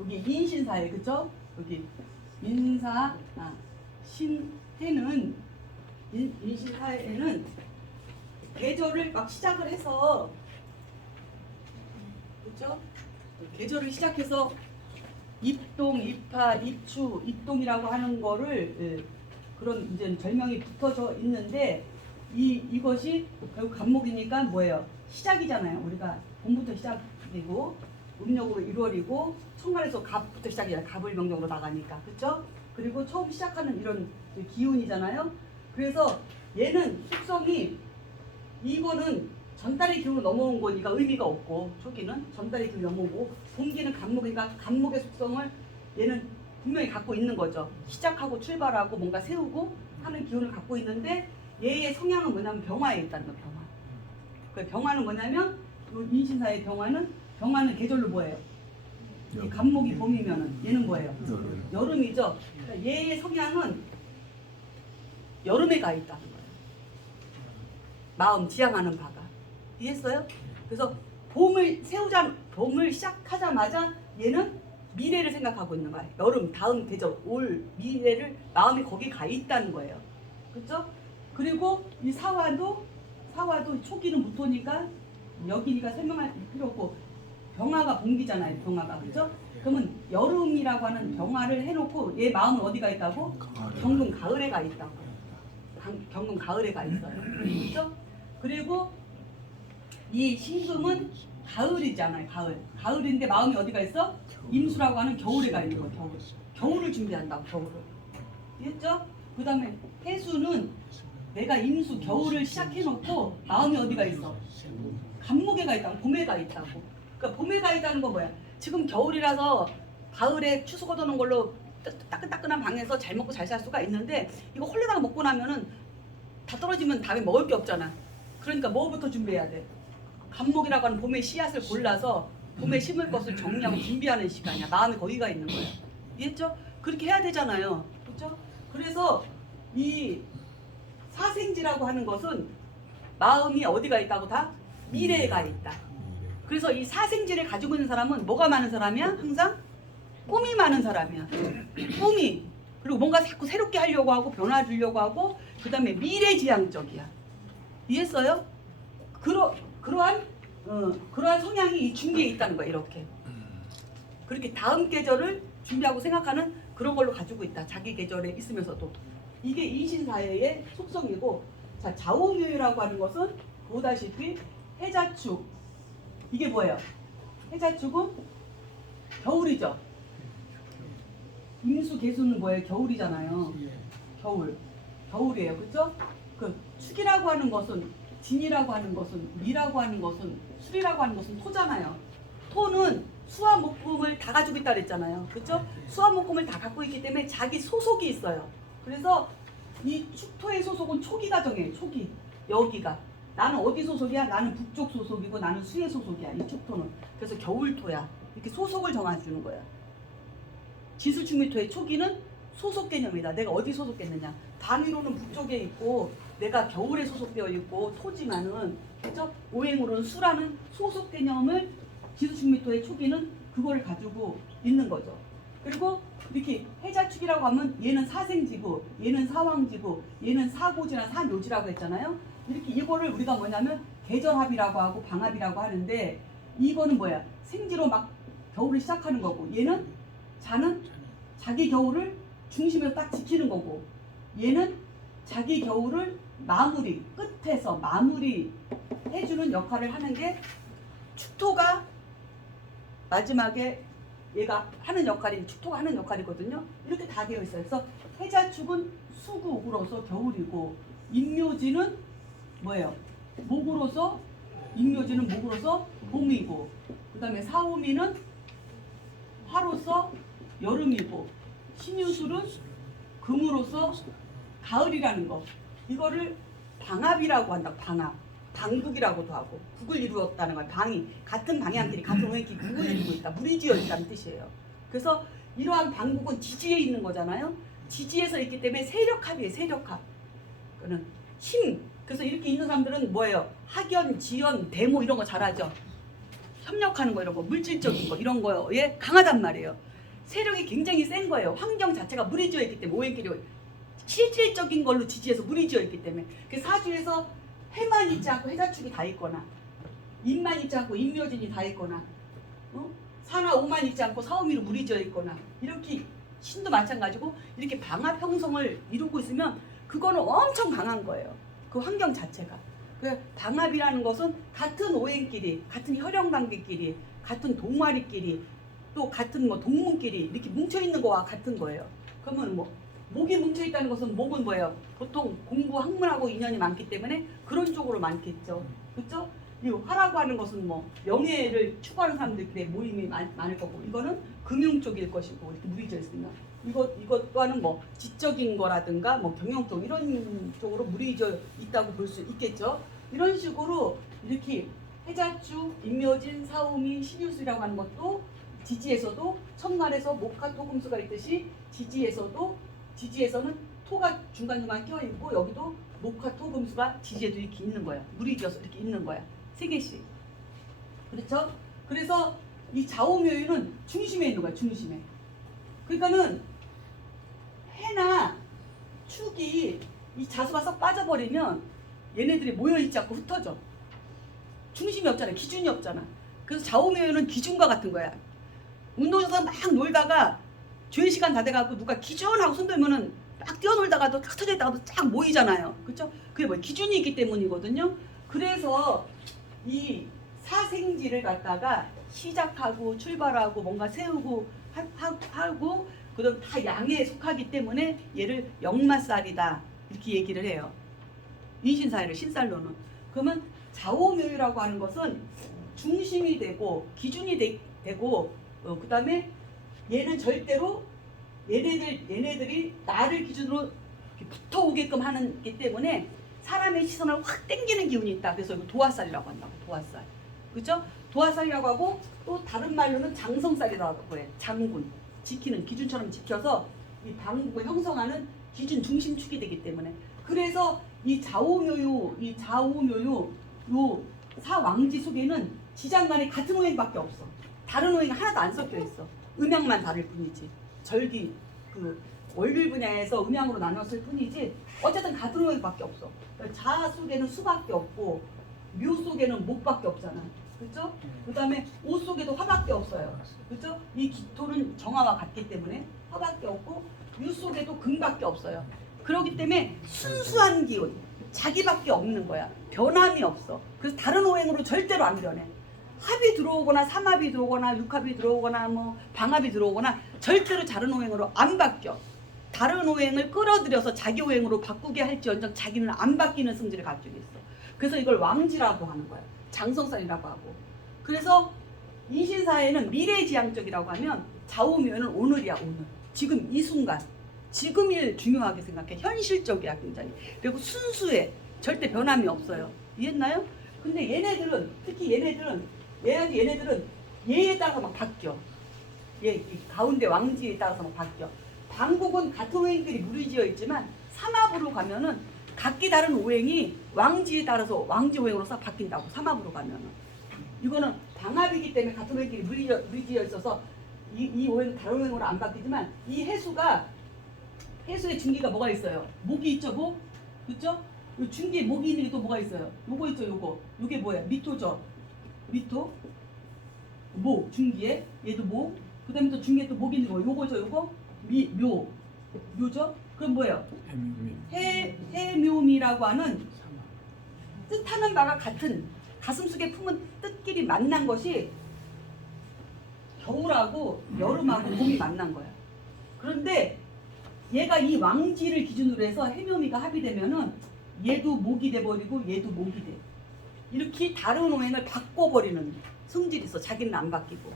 여기 인신사회, 그쵸? 여기 인사, 신해는 인신사회에는 계절을 막 시작을 해서, 그쵸? 계절을 시작해서 입동, 입하, 입추, 입동이라고 하는 거를 그런 이제 별명이 붙어져 있는데 이것이 결국 간목이니까 뭐예요? 시작이잖아요. 우리가 봄부터 시작되고 음력으로 1월이고 천간에서 갑부터 시작이잖아요. 갑을 명령으로 나가니까. 그렇죠? 그리고 처음 시작하는 이런 기운이잖아요. 그래서 얘는 속성이 이거는 전달의 기운으로 넘어온 거니까 의미가 없고 초기는 전달의 기운이 넘어오고 봄기는 간목이니까 간목의 속성을 얘는 분명히 갖고 있는 거죠. 시작하고 출발하고 뭔가 세우고 하는 기운을 갖고 있는데 얘의 성향은 뭐냐면 병화에 있다는 거. 병화. 그 병화는 뭐냐면 인신사의 병화는 계절로 뭐예요? 이 간목이 봄이면은 얘는 뭐예요? 여름이죠. 그러니까 얘의 성향은 여름에 가 있다는 거예요. 마음 지향하는 바가. 이해했어요? 그래서 봄을 시작하자마자 얘는 미래를 생각하고 있는 거예요. 여름, 다음 계절, 올 미래를 마음이 거기 가 있다는 거예요. 그렇죠? 그리고 이 사화도 초기는 무토니까 여기니까 설명할 필요 없고 병화가 봄기잖아요. 병화가. 그렇죠? 그러면 여름이라고 하는 병화를 해놓고 얘 마음은 어디가 있다고? 경금 가을에 가 있다고. 경금 가을에 가 있어요. 그렇죠? 그리고 이 신금은 가을이잖아요. 가을인데 마음이 어디가 있어? 임수라고 하는 겨울에 가 있는 거예요. 겨울을 준비한다고. 겨울을. 이해했죠? 그 다음에 해수는 내가 임수 겨울을 시작해놓고 마음이 어디가 있어? 간목에 가 있다고. 봄에 가 있다고. 그러니까 봄에 가 있다는 건 뭐야? 지금 겨울이라서 가을에 추수 걷어놓은 걸로 따끈따끈한 방에서 잘 먹고 잘 살 수가 있는데 이거 홀레다가 먹고 나면은 다 떨어지면 다음에 먹을 게 없잖아. 그러니까 뭐부터 준비해야 돼? 간목이라고 하는 봄의 씨앗을 골라서 봄에 심을 것을 정리하고 준비하는 시간이야. 마음이 거기가 있는 거야. 이해했죠? 그렇게 해야 되잖아요. 그렇죠? 그래서 이 사생지라고 하는 것은 마음이 어디가 있다고 다? 미래에 가 있다. 그래서 이 사생지를 가지고 있는 사람은 뭐가 많은 사람이야? 항상 꿈이 많은 사람이야. 꿈이. 그리고 뭔가 자꾸 새롭게 하려고 하고 변화 주려고 하고 그 다음에 미래지향적이야. 이해했어요? 그러한 성향이 이 중기에 있다는 거야. 이렇게. 그렇게 다음 계절을 준비하고 생각하는 그런 걸로 가지고 있다. 자기 계절에 있으면서도. 이게 인신사회의 속성이고, 자 좌우묘유라고 하는 것은 보다시피 해자축. 이게 뭐예요? 해자축은 겨울이죠. 임수 개수는 뭐예요? 겨울이잖아요. 겨울이에요. 그렇죠? 그 축이라고 하는 것은 진이라고 하는 것은 미라고 하는 것은 술이라고 하는 것은 토잖아요. 토는 수와 목금을 다 가지고 있다 그랬잖아요. 그렇죠? 수와 목금을 다 갖고 있기 때문에 자기 소속이 있어요. 그래서 이 축토의 소속은 초기가 정해요. 초기. 여기가. 나는 어디 소속이야? 나는 북쪽 소속이고 나는 수의 소속이야. 이 축토는. 그래서 겨울토야. 이렇게 소속을 정해주는 거야. 지수축미토의 초기는 소속 개념이다. 내가 어디 소속했느냐. 단위로는 북쪽에 있고 내가 겨울에 소속되어 있고 토지만은 그렇죠? 오행으로는 수라는 소속 개념을 지수축미토의 초기는 그거를 가지고 있는 거죠. 그리고 이렇게 해자축이라고 하면 얘는 사생지구, 얘는 사왕지구, 얘는 사고지나 사묘지라고 했잖아요. 이렇게 이거를 우리가 뭐냐면 계절합이라고 하고 방합이라고 하는데, 이거는 뭐야? 생지로 막 겨울을 시작하는 거고, 얘는 자는 자기 겨울을 중심에서 딱 지키는 거고, 얘는 자기 겨울을 마무리, 끝에서 마무리 해주는 역할을 하는 게 축토가 마지막에 얘가 하는 역할이, 축토가 하는 역할이거든요. 이렇게 다 되어 있어요. 그래서 해자축은 수국으로서 겨울이고, 임묘지는 뭐예요? 목으로서, 임묘지는 목으로서 봄이고, 그 다음에 사오미는 화로서 여름이고, 신유술은 금으로서 가을이라는 거. 이거를 방합이라고 한다. 방합. 방국이라고도 하고, 국을 이루었다는 거야. 방이 같은 방향끼리 같은 오행끼리 국을 이루고 있다. 물이 지어 있다는 뜻이에요. 그래서 이러한 방국은 지지에 있는 거잖아요. 지지에서 있기 때문에 세력합이에요. 세력합. 그는 힘. 그래서 이렇게 있는 사람들은 뭐예요? 학연, 지연, 대모 이런 거 잘하죠. 협력하는 거 이런 거, 물질적인 거 이런 거에 강하단 말이에요. 세력이 굉장히 센 거예요. 환경 자체가 물이 지어 있기 때문에, 오행끼리 실질적인 걸로 지지해서 물이 지어 있기 때문에. 그 사주에서 해만 있지 않고 해자축이 다 있거나, 임만 있지 않고 임묘진이 다 있거나, 사나 오만 있지 않고 사오미로 물이 지어 있거나, 이렇게 신도 마찬가지고 이렇게 방합 형성을 이루고 있으면 그거는 엄청 강한 거예요. 그 환경 자체가. 그 방합이라는 것은 같은 오행끼리, 같은 혈연관계끼리, 같은 동아리끼리, 또 같은 뭐 동문끼리 이렇게 뭉쳐 있는 거와 같은 거예요. 그러면 뭐 목이 뭉쳐 있다는 것은, 목은 뭐예요? 보통 공부 학문하고 인연이 많기 때문에 그런 쪽으로 많겠죠. 그렇죠? 이 화라고 하는 것은 뭐 명예를 추구하는 사람들끼리 모임이 많을 거고, 이거는 금융 쪽일 것이고, 이렇게 무리져 있으면 이것 또한은 뭐 지적인 거라든가 뭐 경영적 이런 쪽으로 무리져 있다고 볼 수 있겠죠. 이런 식으로 이렇게 해자축, 임묘진, 사오미, 신유술이라고 하는 것도 지지에서도 천간에서 목화 토금수가 있듯이 지지에서는 토가 중간중간 껴 있고, 여기도 목화 토금수가 지지에도 이렇게 있는 거야. 물이 지어서 이렇게 있는 거야. 세 개씩. 그렇죠? 그래서 이 좌우묘유는 중심에 있는 거야. 중심에. 그러니까는 해나 축이 이 자수가 썩 빠져버리면 얘네들이 모여있지 않고 흩어져. 중심이 없잖아. 기준이 없잖아. 그래서 좌우묘유는 기준과 같은 거야. 운동장에서 막 놀다가 주의 시간 다 돼가고 누가 기준하고 손들면은 막 뛰어놀다가도 탁 터져 있다가도 쫙 모이잖아요. 그렇죠? 그게 뭐 기준이 있기 때문이거든요. 그래서 이 사생지를 갖다가 시작하고 출발하고 뭔가 세우고 하고 그다음 다 양에 속하기 때문에 얘를 역마살이다 이렇게 얘기를 해요. 인신사회를 신살로는. 그러면 좌우묘유라고 하는 것은 중심이 되고 기준이 되고, 그 다음에 얘는 절대로 얘네들이 나를 기준으로 붙어오게끔 하기 때문에 사람의 시선을 확 땡기는 기운이 있다. 그래서 이거 도화살이라고 한다고. 도화살. 그렇죠? 도화살이라고 하고, 또 다른 말로는 장성살이라고 해. 장군. 지키는, 기준처럼 지켜서 이 방국을 형성하는 기준 중심축이 되기 때문에. 그래서 이 좌우묘유 요 사왕지 속에는 지장간이 같은 오행밖에 없어. 다른 오행이 하나도 안 섞여 있어. 음양만 다를 뿐이지. 절기 그 월율 분야에서 음양으로 나눴을 뿐이지 어쨌든 같은 오행밖에 없어. 그러니까 자 속에는 수밖에 없고 묘 속에는 목밖에 없잖아. 그렇죠? 그다음에 오 속에도 화밖에 없어요. 그렇죠? 이 기토는 정화와 같기 때문에 화밖에 없고, 유 속에도 금밖에 없어요. 그렇기 때문에 순수한 기운, 자기밖에 없는 거야. 변함이 없어. 그래서 다른 오행으로 절대로 안 변해. 합이 들어오거나 삼합이 들어오거나 육합이 들어오거나 뭐 방합이 들어오거나 절대로 다른 오행으로 안 바뀌어. 다른 오행을 끌어들여서 자기 오행으로 바꾸게 할지언정 자기는 안 바뀌는 성질을 가지고 있어. 그래서 이걸 왕지라고 하는 거야. 장성살이라고 하고. 그래서 인신사회는 미래지향적이라고 하면 좌우묘는 오늘이야. 오늘. 지금 이 순간. 지금을 중요하게 생각해. 현실적이야 굉장히. 그리고 순수해. 절대 변함이 없어요. 이해했나요? 근데 얘네들은, 특히 얘네들은 얘에 따라서 막 바뀌어. 얘 가운데 왕지에 따라서 막 바뀌어. 방국은 같은 오행들이 무리지어 있지만 삼합으로 가면은 각기 다른 오행이 왕지에 따라서 왕지 오행으로서 바뀐다고. 삼합으로 가면은. 이거는 방합이기 때문에 같은 오행끼리 물리지어 있어서 이 오행 다른 오행으로 안 바뀌지만 이 해수의 중기가 뭐가 있어요? 목이 있죠, 목? 그렇죠? 중기에 목이 있는 게 또 뭐가 있어요? 요거 있죠, 요거. 요게 뭐야? 미토죠. 미토. 목, 중기에 얘도 목. 그다음에 또 중기에 또 목 있는 거. 요거죠, 요거. 묘. 묘죠? 그럼 뭐예요? 해묘미라고 하는 뜻하는 바가 같은 가슴속에 품은 뜻끼리 만난 것이 겨울하고 여름하고 봄이 만난 거야. 그런데 얘가 이 왕지를 기준으로 해서 해묘미가 합의되면은 얘도 목이 돼버리고 얘도 목이 돼. 이렇게 다른 오행을 바꿔버리는 성질이 있어. 자기는 안 바뀌고.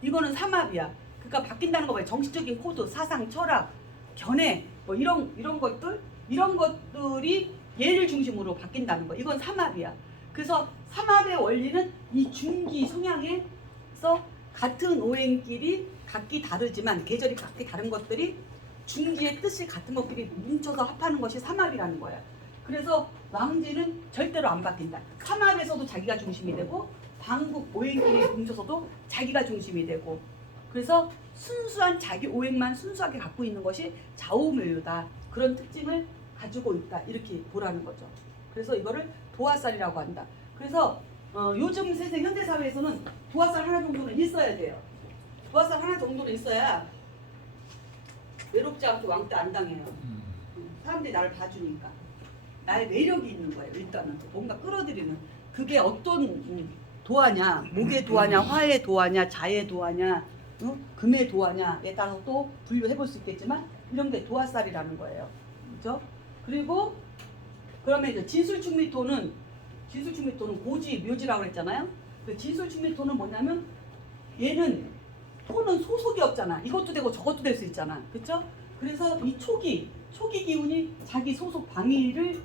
이거는 삼합이야. 그러니까 바뀐다는 거 봐요. 정신적인 코드, 사상, 철학, 견해 뭐 이런 것들이 얘를 중심으로 바뀐다는 거. 이건 삼합이야. 그래서 삼합의 원리는 이 중기 성향에서 같은 오행끼리 각기 다르지만 계절이 각기 다른 것들이 중기의 뜻이 같은 것끼리 뭉쳐서 합하는 것이 삼합이라는 거야. 그래서 왕지는 절대로 안 바뀐다. 삼합에서도 자기가 중심이 되고 방국 오행끼리 뭉쳐서도 자기가 중심이 되고 그래서 순수한 자기 오행만 순수하게 갖고 있는 것이 좌우묘유다. 그런 특징을 가지고 있다. 이렇게 보라는 거죠. 그래서 이거를 도화살이라고 한다. 그래서 요즘 세상 현대 사회에서는 도화살 하나 정도는 있어야 돼요. 도화살 하나 정도는 있어야 외롭지 않고 왕따 안 당해요. 사람들이 나를 봐주니까 나의 매력이 있는 거예요. 일단은 뭔가 끌어들이는 그게 어떤 도화냐, 목의 도화냐, 화의 도화냐, 자의 도화냐, 금의 도화냐에 따라서 또 분류해볼 수 있겠지만 이런 게 도화살이라는 거예요. 그렇죠? 그리고 그러면 이제 진술충미토는 고지, 묘지라고 그랬잖아요. 그 진술충미토는 뭐냐면 얘는 토는 소속이 없잖아. 이것도 되고 저것도 될 수 있잖아. 그렇죠? 그래서 이 초기 기운이 자기 소속 방위를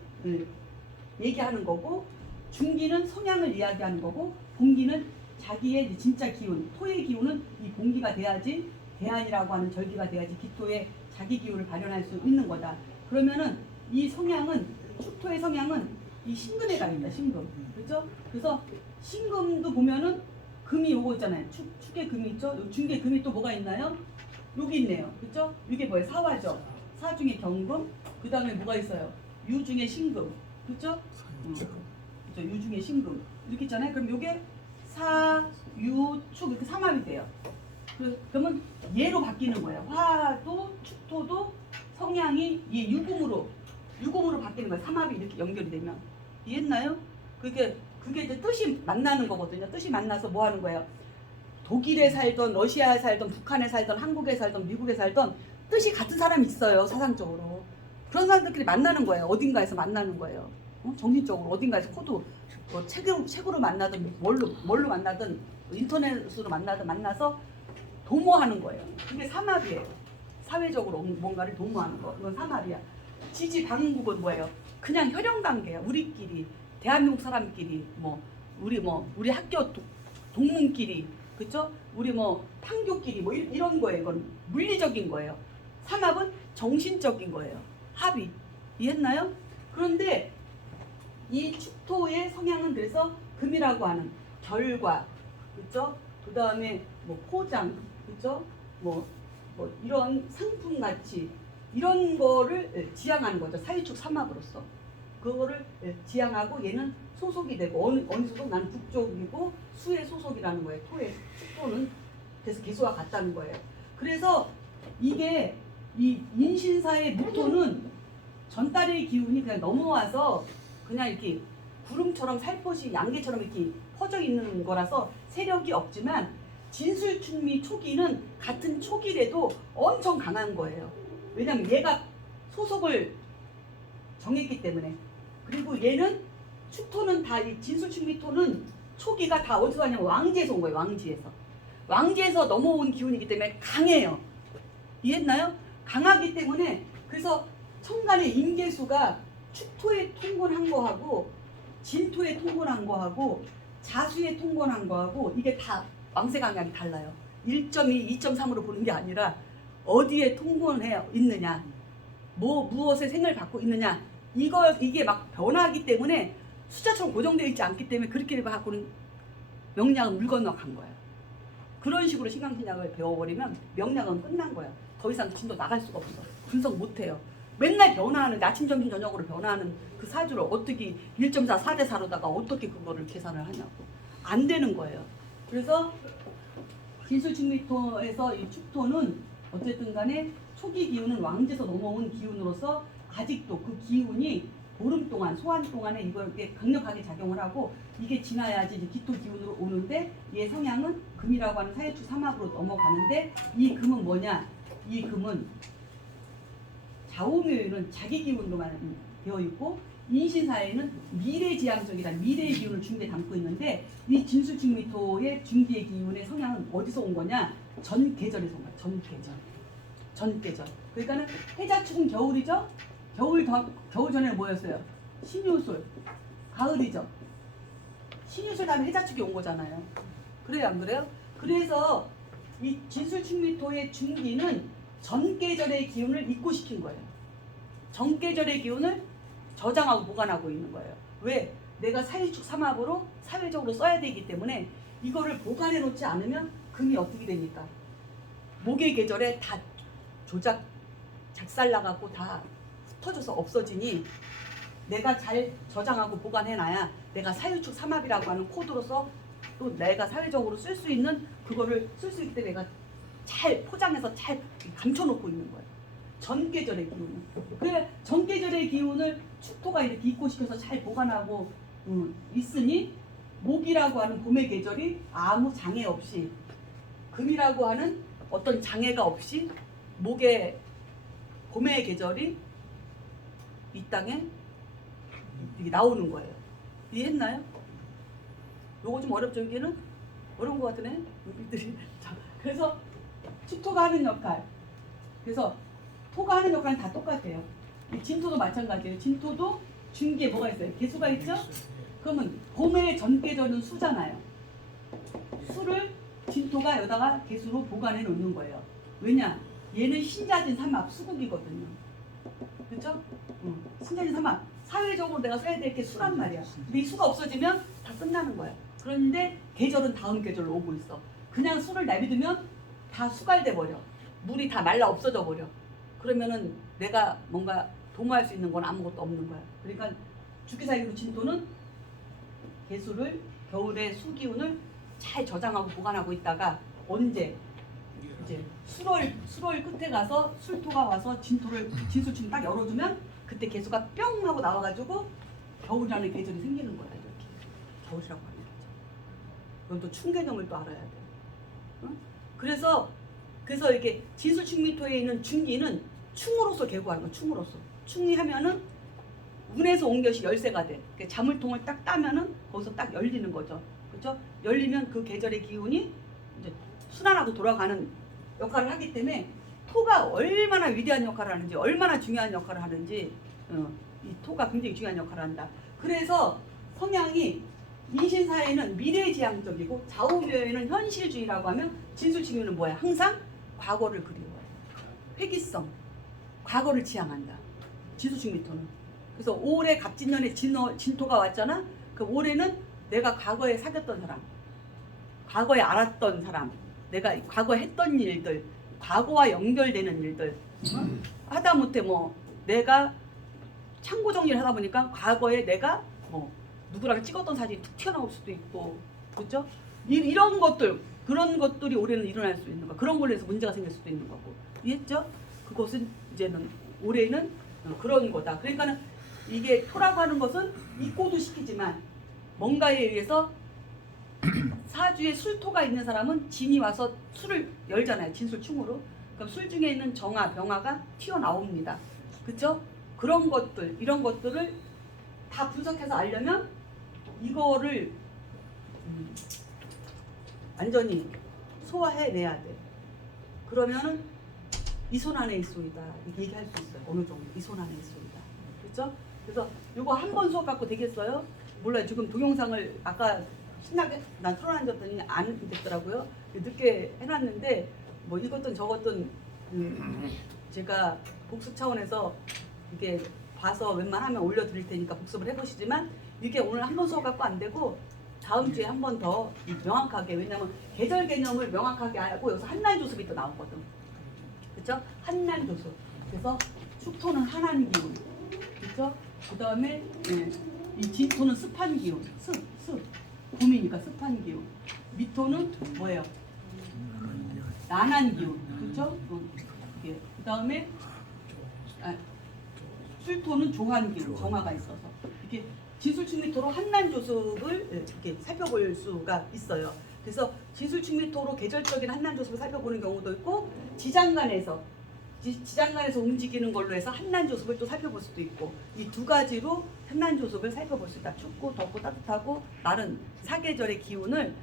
얘기하는 거고 중기는 성향을 이야기하는 거고 공기는 자기의 진짜 기운, 토의 기운은 이 공기가 돼야지 대안이라고 하는 절기가 돼야지 기토에 자기 기운을 발현할 수 있는 거다. 그러면은 이 성향은 축토의 성향은 이 신금에 가 있다. 신금. 그렇죠? 그래서 신금도 보면은 금이 요거 있잖아요. 축의 금이 있죠? 중계 금이 또 뭐가 있나요? 여기 있네요. 그렇죠? 이게 뭐예요? 사화죠. 사 중에 경금. 그 다음에 뭐가 있어요? 유 중에 신금. 그렇죠? 그렇죠. 유 중에 신금. 이렇게 있잖아요. 그럼 요게 사, 유, 축 이렇게 삼합이 돼요. 그러면 얘로 바뀌는 거예요. 화도 축토도 성향이 이 유금으로 바뀌는 거예요. 삼합이 이렇게 연결이 되면. 이해했나요? 그게 이제 뜻이 만나는 거거든요. 뜻이 만나서 뭐 하는 거예요? 독일에 살던, 러시아에 살던, 북한에 살던, 한국에 살던, 미국에 살던 뜻이 같은 사람이 있어요. 사상적으로. 그런 사람들끼리 만나는 거예요. 어딘가에서 만나는 거예요. 정신적으로 어딘가에서 코드 뭐 책으로 만나든 뭘로 만나든 인터넷으로 만나서 도모하는 거예요. 그게 삼합이에요. 사회적으로 뭔가를 도모하는 거. 이건 삼합이야. 지지방국은 뭐예요? 그냥 혈연관계야. 우리끼리 대한민국 사람끼리 우리 학교 동문끼리 그쵸? 우리 판교끼리 이런 거예요. 이건 물리적인 거예요. 삼합은 정신적인 거예요. 합의. 이해했나요? 그런데 이 축토의 성향은 그래서 금이라고 하는 결과, 그렇죠? 그 다음에 포장, 그렇죠? 이런 상품 가치 이런 거를 지향하는 거죠. 사유축 삼합으로서 그거를 지향하고 얘는 소속이 되고 어느 소속? 나는 북쪽이고 수의 소속이라는 거예요. 토의 축토는 그래서 개수와 같다는 거예요. 그래서 이게 이 인신사의 무토는 전달의 기운이 그냥 넘어와서 그냥 이렇게 구름처럼 살포시 양계처럼 이렇게 퍼져 있는 거라서 세력이 없지만 진술충미 초기는 같은 초기래도 엄청 강한 거예요. 왜냐면 얘가 소속을 정했기 때문에. 그리고 얘는 축토는 다 이 진술충미토는 초기가 다 어디서 왔냐면 왕지에서 온 거예요. 왕지에서 넘어온 기운이기 때문에 강해요. 이해했나요? 강하기 때문에 그래서 천간의 임계수가 축토에 통곤한 거하고 진토에 통곤한 거하고 자수에 통곤한 거하고 이게 다 왕세 강약이 달라요. 1.2, 2.3으로 보는 게 아니라 어디에 통곤해 있느냐, 무엇의 생을 갖고 있느냐 이게 막 변하기 때문에 숫자처럼 고정되어 있지 않기 때문에 그렇게 갖고는 명량은 물 건너 간 거야. 그런 식으로 신강신약을 배워버리면 명량은 끝난 거야. 더 이상 진도 나갈 수가 없어. 분석 못해요. 맨날 변화하는 아침 점심 저녁으로 변화하는 그 사주를 어떻게 1.4 4대 4로다가 어떻게 그거를 계산을 하냐고. 안 되는 거예요. 그래서 진술충미토에서 이 축토는 어쨌든 간에 초기 기운은 왕제에서 넘어온 기운으로서 아직도 그 기운이 보름 동안 소환 동안에 이게 강력하게 작용을 하고 이게 지나야지 이제 기토 기운으로 오는데 얘 성향은 금이라고 하는 사유축 삼합으로 넘어가는데 이 금은 뭐냐? 이 금은 좌우묘유는 자기 기운으로만 되어 있고 인신사에는 미래지향적이란 미래의 기운을 중기에 담고 있는데 이 진술충미토의 중기의 기운의 성향은 어디서 온 거냐? 전 계절에서 온 거야. 전 계절. 전 계절. 그러니까는 해자축은 겨울이죠. 겨울 전에는 뭐였어요? 신유술. 가을이죠. 신유술 다음에 해자축이 온 거잖아요. 그래요, 안 그래요? 그래서 이 진술충미토의 중기는 전 계절의 기운을 입고시킨 거예요. 전 계절의 기운을 저장하고 보관하고 있는 거예요. 왜? 내가 사유축 삼합으로 사회적으로 써야 되기 때문에 이거를 보관해 놓지 않으면 금이 어떻게 되니까 목의 계절에 다 작살 나가고 다 흩어져서 없어지니 내가 잘 저장하고 보관해 놔야 내가 사유축 삼합이라고 하는 코드로서 또 내가 사회적으로 쓸 수 있는 그거를 쓸 수 있기 때문에 내가 잘 포장해서 잘 감춰놓고 있는 거예요. 전 계절의 기운은. 그래 전 계절의 기운을 축토가 이렇게 입고시켜서 잘 보관하고 있으니 목이라고 하는 봄의 계절이 아무 장애 없이 금이라고 하는 어떤 장애가 없이 목의 봄의 계절이 이 땅에 이게 나오는 거예요. 이해했나요? 요거 좀 어렵죠? 이게는 어려운 것 같으네. 자, 그래서 축토가 하는 역할. 그래서 토가 하는 역할은 다 똑같아요. 진토도 마찬가지예요. 진토도 중기에 뭐가 있어요? 개수가 있죠? 그러면 봄의 전계절은 수잖아요. 수를 진토가 여기다가 개수로 보관해 놓는 거예요. 왜냐? 얘는 신자진 삼합 수국이거든요. 그렇죠? 신자진 삼합. 사회적으로 내가 써야 될 게 수란 말이야. 근데 이 수가 없어지면 다 끝나는 거야. 그런데 계절은 다음 계절로 오고 있어. 그냥 수를 내비두면 다 수갈돼 버려. 물이 다 말라 없어져 버려. 그러면은 내가 뭔가 도모할 수 있는 건 아무것도 없는 거야. 그러니까 주기사기로 진토는 개수를 겨울에 수기운을 잘 저장하고 보관하고 있다가 언제 이제 수월 끝에 가서 술토가 와서 진술충 딱 열어주면 그때 개수가 뿅 하고 나와가지고 겨울이라는 계절이 생기는 거야. 이렇게 겨울이라고 하는 거죠. 그건 또 충개념을 또 알아야 돼. 응? 그래서 이렇게 진술충미토에 있는 중기는 충으로서 계고하는 거야. 충이 하면은 운에서 온 것이 열쇠가 돼. 그러니까 자물통을 딱 따면은 거기서 딱 열리는 거죠. 그렇죠? 열리면 그 계절의 기운이 이제 순환하고 돌아가는 역할을 하기 때문에 토가 얼마나 위대한 역할을 하는지, 얼마나 중요한 역할을 하는지 이 토가 굉장히 중요한 역할을 한다. 그래서 성향이 인신사에는 미래지향적이고 좌우묘에는 현실주의라고 하면 진술충미는 뭐야? 항상 과거를 그리워요. 회귀성, 과거를 지향한다. 진술충미토는. 그래서 올해 갑진년에 진토가 왔잖아. 그 올해는 내가 과거에 사귀었던 사람, 과거에 알았던 사람, 내가 과거에 했던 일들, 과거와 연결되는 일들, 하다못해 뭐 내가 창고 정리를 하다 보니까 과거에 내가 뭐 누구랑 찍었던 사진이 툭 튀어나올 수도 있고, 그렇죠? 이런 것들, 그런 것들이 올해는 일어날 수 있는 거. 그런 걸로 해서 문제가 생길 수도 있는 거고, 이해했죠? 그것은 이제는 올해는 그런 거다. 그러니까는 이게 토라고 하는 것은 입고도 시키지만 뭔가에 의해서 사주에 술토가 있는 사람은 진이 와서 술을 열잖아요. 진술충으로. 그럼 술 중에 있는 정화, 병화가 튀어나옵니다. 그렇죠? 그런 것들, 이런 것들을 다 분석해서 알려면 이거를 완전히 소화해내야 돼. 그러면은 이 손 안에 있소이다. 이렇게 얘기할 수 있어요. 어느 정도 이 손 안에 있소이다. 그렇죠? 그래서 이거 한 번 수업 갖고 되겠어요? 몰라요. 지금 동영상을 아까 신나게 난 틀어놨더니 안 됐더라고요. 늦게 해놨는데 뭐 이것든 저것든 제가 복습 차원에서 이게 봐서 웬만하면 올려드릴 테니까 복습을 해보시지만 이게 오늘 한 번 수업 갖고 안 되고 다음 주에 한 번 더 명확하게, 왜냐면 계절 개념을 명확하게 알고 여기서 한난조습이 또 나오거든. 그렇죠? 한난조습. 그래서 축토는 한한 기운. 그렇죠? 그다음에 이 진토는 습한 기운. 습. 봄이니까 습한 기운. 미토는 뭐예요? 난한 기운. 그렇죠? 예. 그다음에 술토는 조한 기운. 정화가 있어서. 이렇게 진술축미토로 한난조습을 이렇게 살펴볼 수가 있어요. 그래서 진술축미토로 계절적인 한난조습을 살펴보는 경우도 있고, 지장간에서 움직이는 걸로 해서 한난조습을 또 살펴볼 수도 있고, 이 두 가지로 한난조습을 살펴볼 수 있다. 춥고 덥고 따뜻하고 마른 사계절의 기운을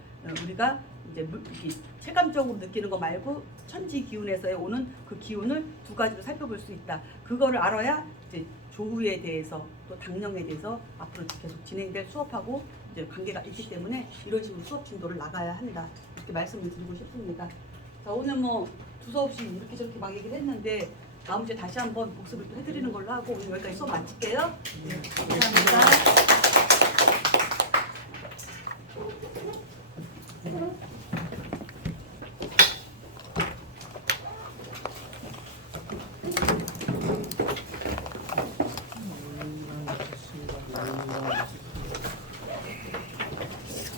우리가 이제 이렇게 체감적으로 느끼는 거 말고 천지 기운에서 오는 그 기운을 두 가지로 살펴볼 수 있다. 그거를 알아야 이제 조후에 대해서 또 당령에 대해서 앞으로 계속 진행될 수업하고 이제 관계가 있기 때문에 이런 식으로 수업 진도를 나가야 한다. 이렇게 말씀을 드리고 싶습니다. 자, 오늘 뭐 두서 없이 이렇게 저렇게 막 얘기를 했는데 다음 주에 다시 한번 복습을 또 해드리는 걸로 하고 오늘 여기까지 수업 마칠게요. 네, 감사합니다.